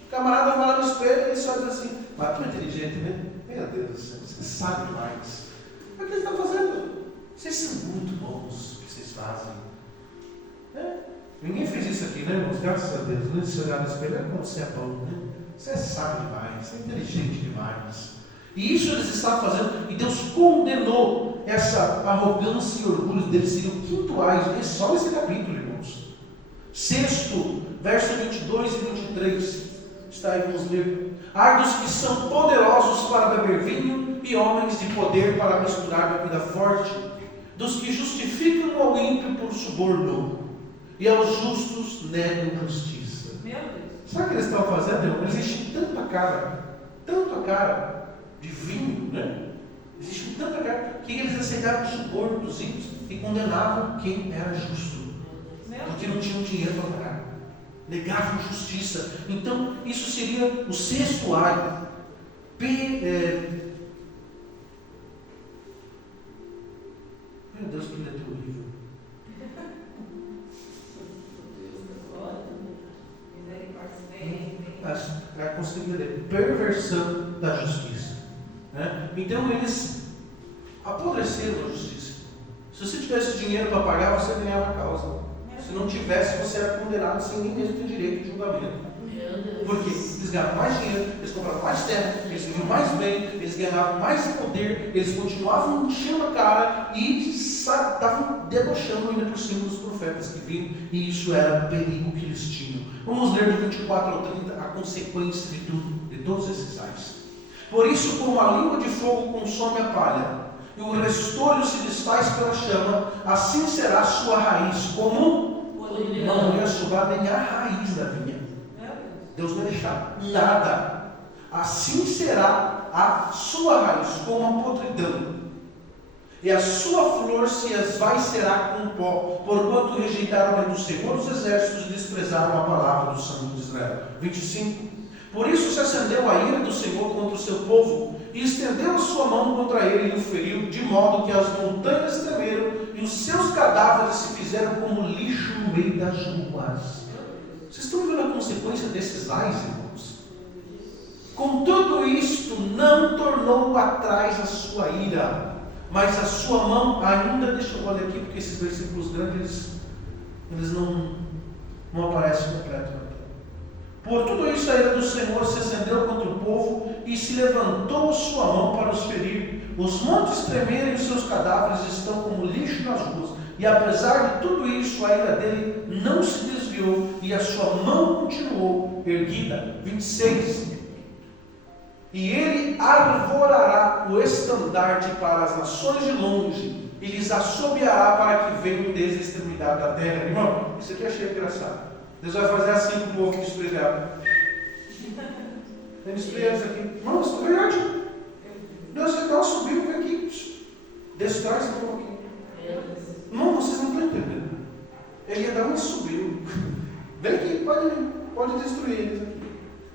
O camarada vai lá no espelho e ele só diz assim: mas tu é inteligente, né? Meu Deus do céu, você sabe demais. O que ele está fazendo? Vocês são muito bons o que vocês fazem. Ninguém fez isso aqui, né, irmãos? Graças a Deus. Não se olhar no espelho, é como você é bom, né? Você sabe demais, você é inteligente demais. E isso eles estavam fazendo, e Deus condenou essa arrogância e orgulho deles. Seria o quinto ai, só nesse capítulo, irmãos. Sexto, verso 22 e 23. Está aí, vamos ler. Ai dos que são poderosos para beber vinho e homens de poder para misturar bebida forte, dos que justificam ao ímpio por suborno e aos justos negam justiça. Meu Deus. Sabe o que eles estão fazendo, irmão? Eles enchem tanta cara de vinho, né? Eles enchem tanta cara que eles aceitavam o suborno dos ímpios e condenavam quem era justo, porque não tinham dinheiro para pagar. Negavam justiça. Então, isso seria o sexto ai. Meu Deus, que letra horrível. Consegui ler. Perversão da justiça. Né? Então, eles apodreceram a justiça. Se você tivesse dinheiro para pagar, você ganhava a causa. Se não tivesse, você era condenado sem nem mesmo ter direito de julgamento. Porque eles ganhavam mais dinheiro, eles compravam mais terra, eles viviam mais bem, eles ganhavam mais poder, eles continuavam enchendo a cara e estavam debochando ainda por cima dos profetas que vinham, e isso era o perigo que eles tinham. Vamos ler de 24 ao 30 a consequência de tudo, de todos esses ais. Por isso, como a língua de fogo consome a palha, e o restolho se desfaz pela chama, assim será a sua raiz, como não ia sobrar nem a raiz da vinha. Deus não ia deixar nada. Assim será a sua raiz, como a podridão, e a sua flor se esvaecerá com pó, porquanto rejeitaram a lei do Senhor dos exércitos e desprezaram a palavra do Santo de Israel. 25. Por isso se acendeu a ira do Senhor contra o seu povo, e estendeu a sua mão contra ele e o feriu, de modo que as montanhas tremeram, e os seus cadáveres se fizeram como lixo no meio das ruas. Vocês estão vendo a consequência desses ais, irmãos? Com tudo isto, não tornou atrás a sua ira, mas a sua mão ainda deixou. Olha aqui, porque esses versículos grandes, eles não aparecem completos. Por tudo isso, a ira do Senhor se acendeu contra o povo e se levantou a sua mão para os ferir. Os montes tremeram e os seus cadáveres estão como lixo nas ruas. E apesar de tudo isso, a ira dele não se desviou e a sua mão continuou erguida. 26. E ele arvorará o estandarte para as nações de longe e lhes assobiará para que venham desde a extremidade da terra. Irmão, isso aqui eu achei engraçado. Deus vai fazer assim com o povo que destruir ela. Ele destruiu isso aqui. Irmão, isso é verdade. Deus vai dar um subiu, vem aqui. Destrói esse povo aqui. Não, vocês não estão entendendo. Ele ia dar um subiu. Vem aqui, pode destruir eles aqui.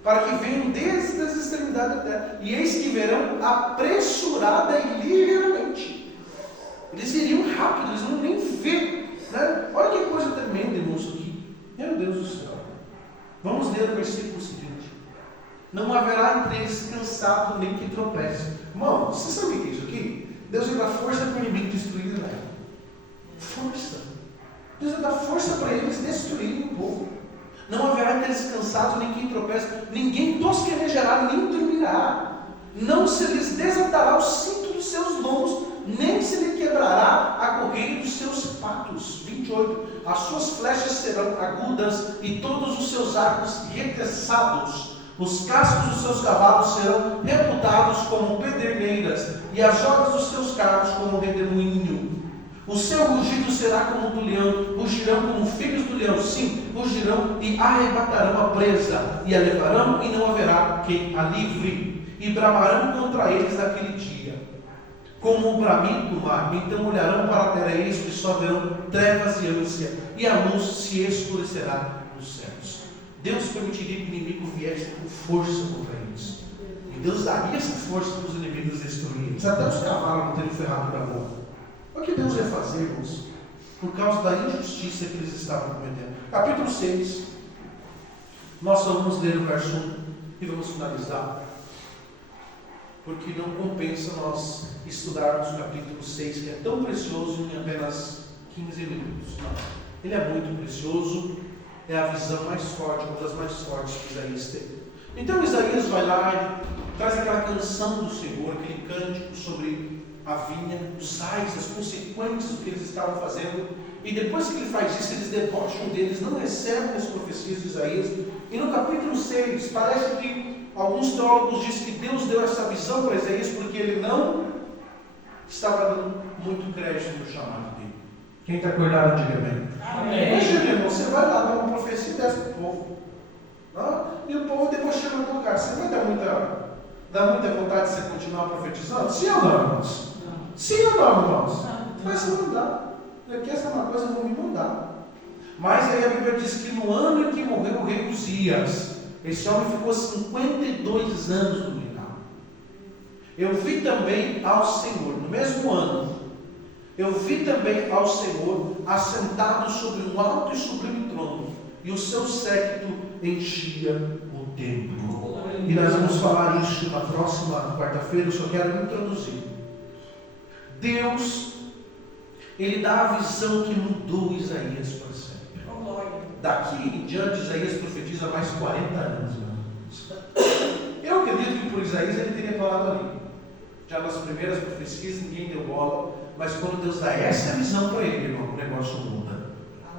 Para que venham desde as extremidades da terra. E eis que verão apressurada e ligeiramente. Eles iriam rápido, eles não nem ver. Né? Olha que coisa tremenda, irmãos, aqui. Meu Deus do céu. Vamos ler o versículo seguinte. Não haverá entre eles cansado nem que tropece. Irmão, você sabe o que é isso aqui? Deus vai dar força para o inimigo destruir Israel. Força. Deus vai dar força para eles destruírem o povo. Não haverá entre eles cansado nem quem tropece. Ninguém tosquenejará nem dormirá. Não se lhes desatará o cinto dos seus lombos, nem se lhe quebrará a correia dos seus sapatos. 28. As suas flechas serão agudas e todos os seus arcos retessados. Os cascos dos seus cavalos serão reputados como pederneiras e as rodas dos seus carros como redemoinho. O seu rugido será como do leão, rugirão como filhos do leão, sim, rugirão e arrebatarão a presa, e a levarão e não haverá quem a livre, e bramarão contra eles naquele dia, como o bramido do mar. Então olharão para a terra, e eis que só verão trevas e ânsia, e a luz se escurecerá nos céus. Deus permitiria que o inimigo viesse com força contra eles, e Deus daria essa força para os inimigos destruírem, até os cavalos não terem ferradura boa. O que Deus ia fazer, irmãos? Por causa da injustiça que eles estavam cometendo. Capítulo 6. Nós só vamos ler o verso 1 e vamos finalizar. Porque não compensa nós estudarmos o capítulo 6, que é tão precioso, em apenas 15 minutos. Não. Ele é muito precioso. É a visão mais forte, uma das mais fortes que Isaías teve. Então Isaías vai lá e traz aquela canção do Senhor, aquele cântico sobre a vinha, os ais, as consequências do que eles estavam fazendo. E depois que ele faz isso, eles debocham deles, não recebem as profecias de Isaías. E no capítulo 6, parece que alguns teólogos dizem que Deus deu essa visão para Isaías porque ele não estava dando muito crédito no chamado dele. Quem está acordado, diga amém. Imagina, irmão, você vai lá dar uma profecia e desce para o povo. E o povo debochando na tua cara. Você vai dar muita vontade de você continuar profetizando? Sim ou não, irmãos? Sim ou não, irmãos? Vai se mandar. Porque essa é uma coisa, eu vou me mudar. Mas aí a Bíblia diz que no ano em que morreu o rei Uzias, esse homem ficou 52 anos no reinado. Eu vi também ao Senhor, no mesmo ano, eu vi também ao Senhor assentado sobre um alto e sublime trono, e o seu séquito enchia o templo. E nós vamos falar isso na próxima quarta-feira. Eu só quero introduzir. Deus, Ele dá a visão que mudou Isaías para sempre. Daqui em diante, Isaías profetiza mais 40 anos. Eu acredito que por Isaías ele teria falado ali. Já nas primeiras profecias ninguém deu bola, mas quando Deus dá essa visão para ele, irmão, o negócio muda.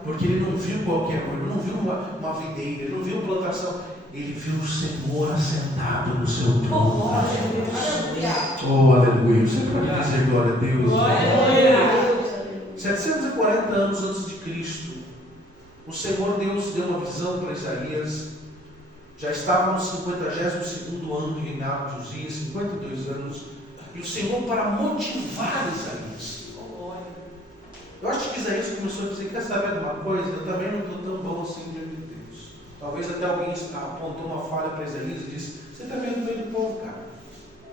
Porque ele não viu qualquer coisa, ele não viu uma videira, ele não viu plantação, ele viu o Senhor assentado no seu trono. Oh, aleluia! Você pode dizer glória a Deus? Glória a Deus. 740 anos antes de Cristo, o Senhor Deus deu uma visão para Isaías. Já estava no 52º ano do reinado de Uzias, 52 anos, e o Senhor, para motivar Isaías, eu acho que Isaías começou a dizer: quer saber de uma coisa? Eu também não estou tão bom assim diante de Deus. Talvez até alguém apontou uma falha para Isaías e disse: você também é do meio do povo, cara.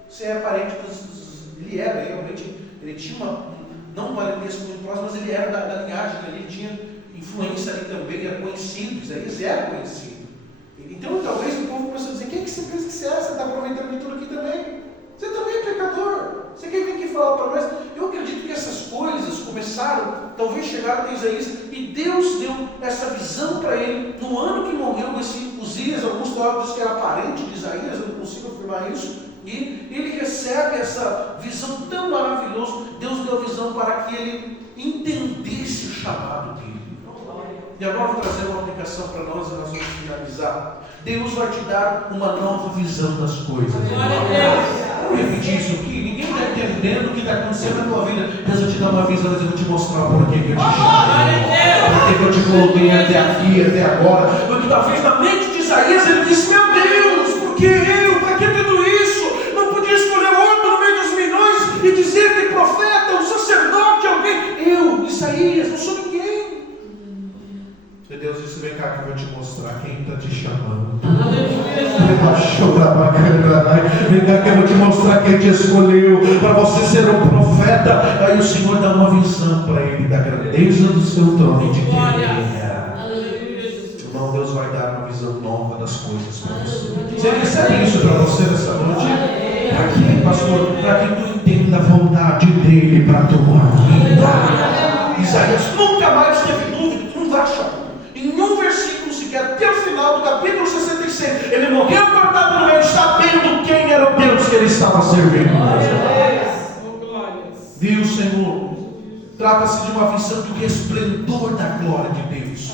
Você é parente dos. Ele era, realmente, ele tinha não um parentesco muito próximo, mas ele era da linhagem, ele tinha influência ali também, era conhecido. Isaías era conhecido. Então talvez o povo começou a dizer: quem que você pensa que você é? Você está aproveitando tudo aqui também? Você também é pecador. Você quer vir aqui falar para nós? Eu acredito que essas coisas começaram, talvez chegaram até Isaías, e Deus deu essa visão para ele no ano que morreu esse Uzias. Alguns teólogos dizem que era parente de Isaías, eu não consigo afirmar isso. E ele recebe essa visão tão maravilhosa. Deus deu a visão para que ele entendesse o chamado dele. E agora eu vou trazer uma aplicação para nós e nós vamos finalizar. Deus vai te dar uma nova visão das coisas. Glória a Deus. Vamos repetir isso aqui? Ninguém está entendendo o que está acontecendo na tua vida. Deus vai te dar uma visão, Deus vai te mostrar por que eu te chamei, por que eu te coloquei até aqui, até agora. Porque talvez na mente de Isaías ele disse: meu Deus, por que eu? Para que tudo isso? Não podia escolher outro no meio dos milhões e dizer que profeta, um sacerdote, alguém. Eu, Isaías, não sou ninguém. E Deus disse: vem cá que eu vou te mostrar quem está te chamando. Vem cá que eu vou te mostrar quem te escolheu para você ser um profeta. Aí o Senhor dá uma visão para ele da grandeza do seu trono e de quem ele é. Irmão, Deus vai dar uma visão nova das coisas para você. Você recebe isso para você nessa noite? Para quê, pastor? Para que tu entenda a vontade dele para a tua vida. Isaías nunca mais teve dúvida, tu não vai achar. Em um versículo sequer, até o final do capítulo 66, ele morreu cortado no meio, sabendo quem era o Deus que ele estava servindo. Viu, Senhor? Trata-se de uma visão do resplendor da glória de Deus.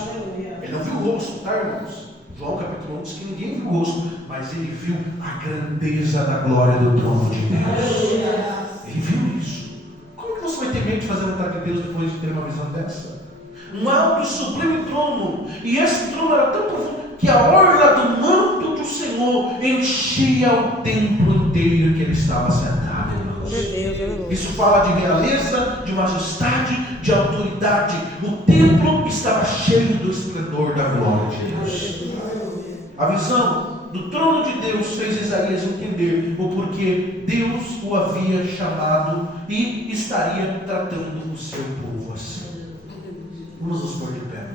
Ele não viu o rosto, tá, irmãos? João capítulo 1 diz que ninguém viu o rosto, mas ele viu a grandeza da glória do trono de Deus. Ele viu isso. Como que você vai ter medo de fazer a vontade de Deus depois de ter uma visão dessa? Um alto e sublime trono, e esse trono era tão profundo que a orla do manto do Senhor enchia o templo inteiro que ele estava sentado. Isso fala de realeza, de majestade, de autoridade. O templo estava cheio do esplendor da glória de Deus. A visão do trono de Deus fez Isaías entender o porquê Deus o havia chamado e estaria tratando o seu povo assim. Vamos nos pôr de pé.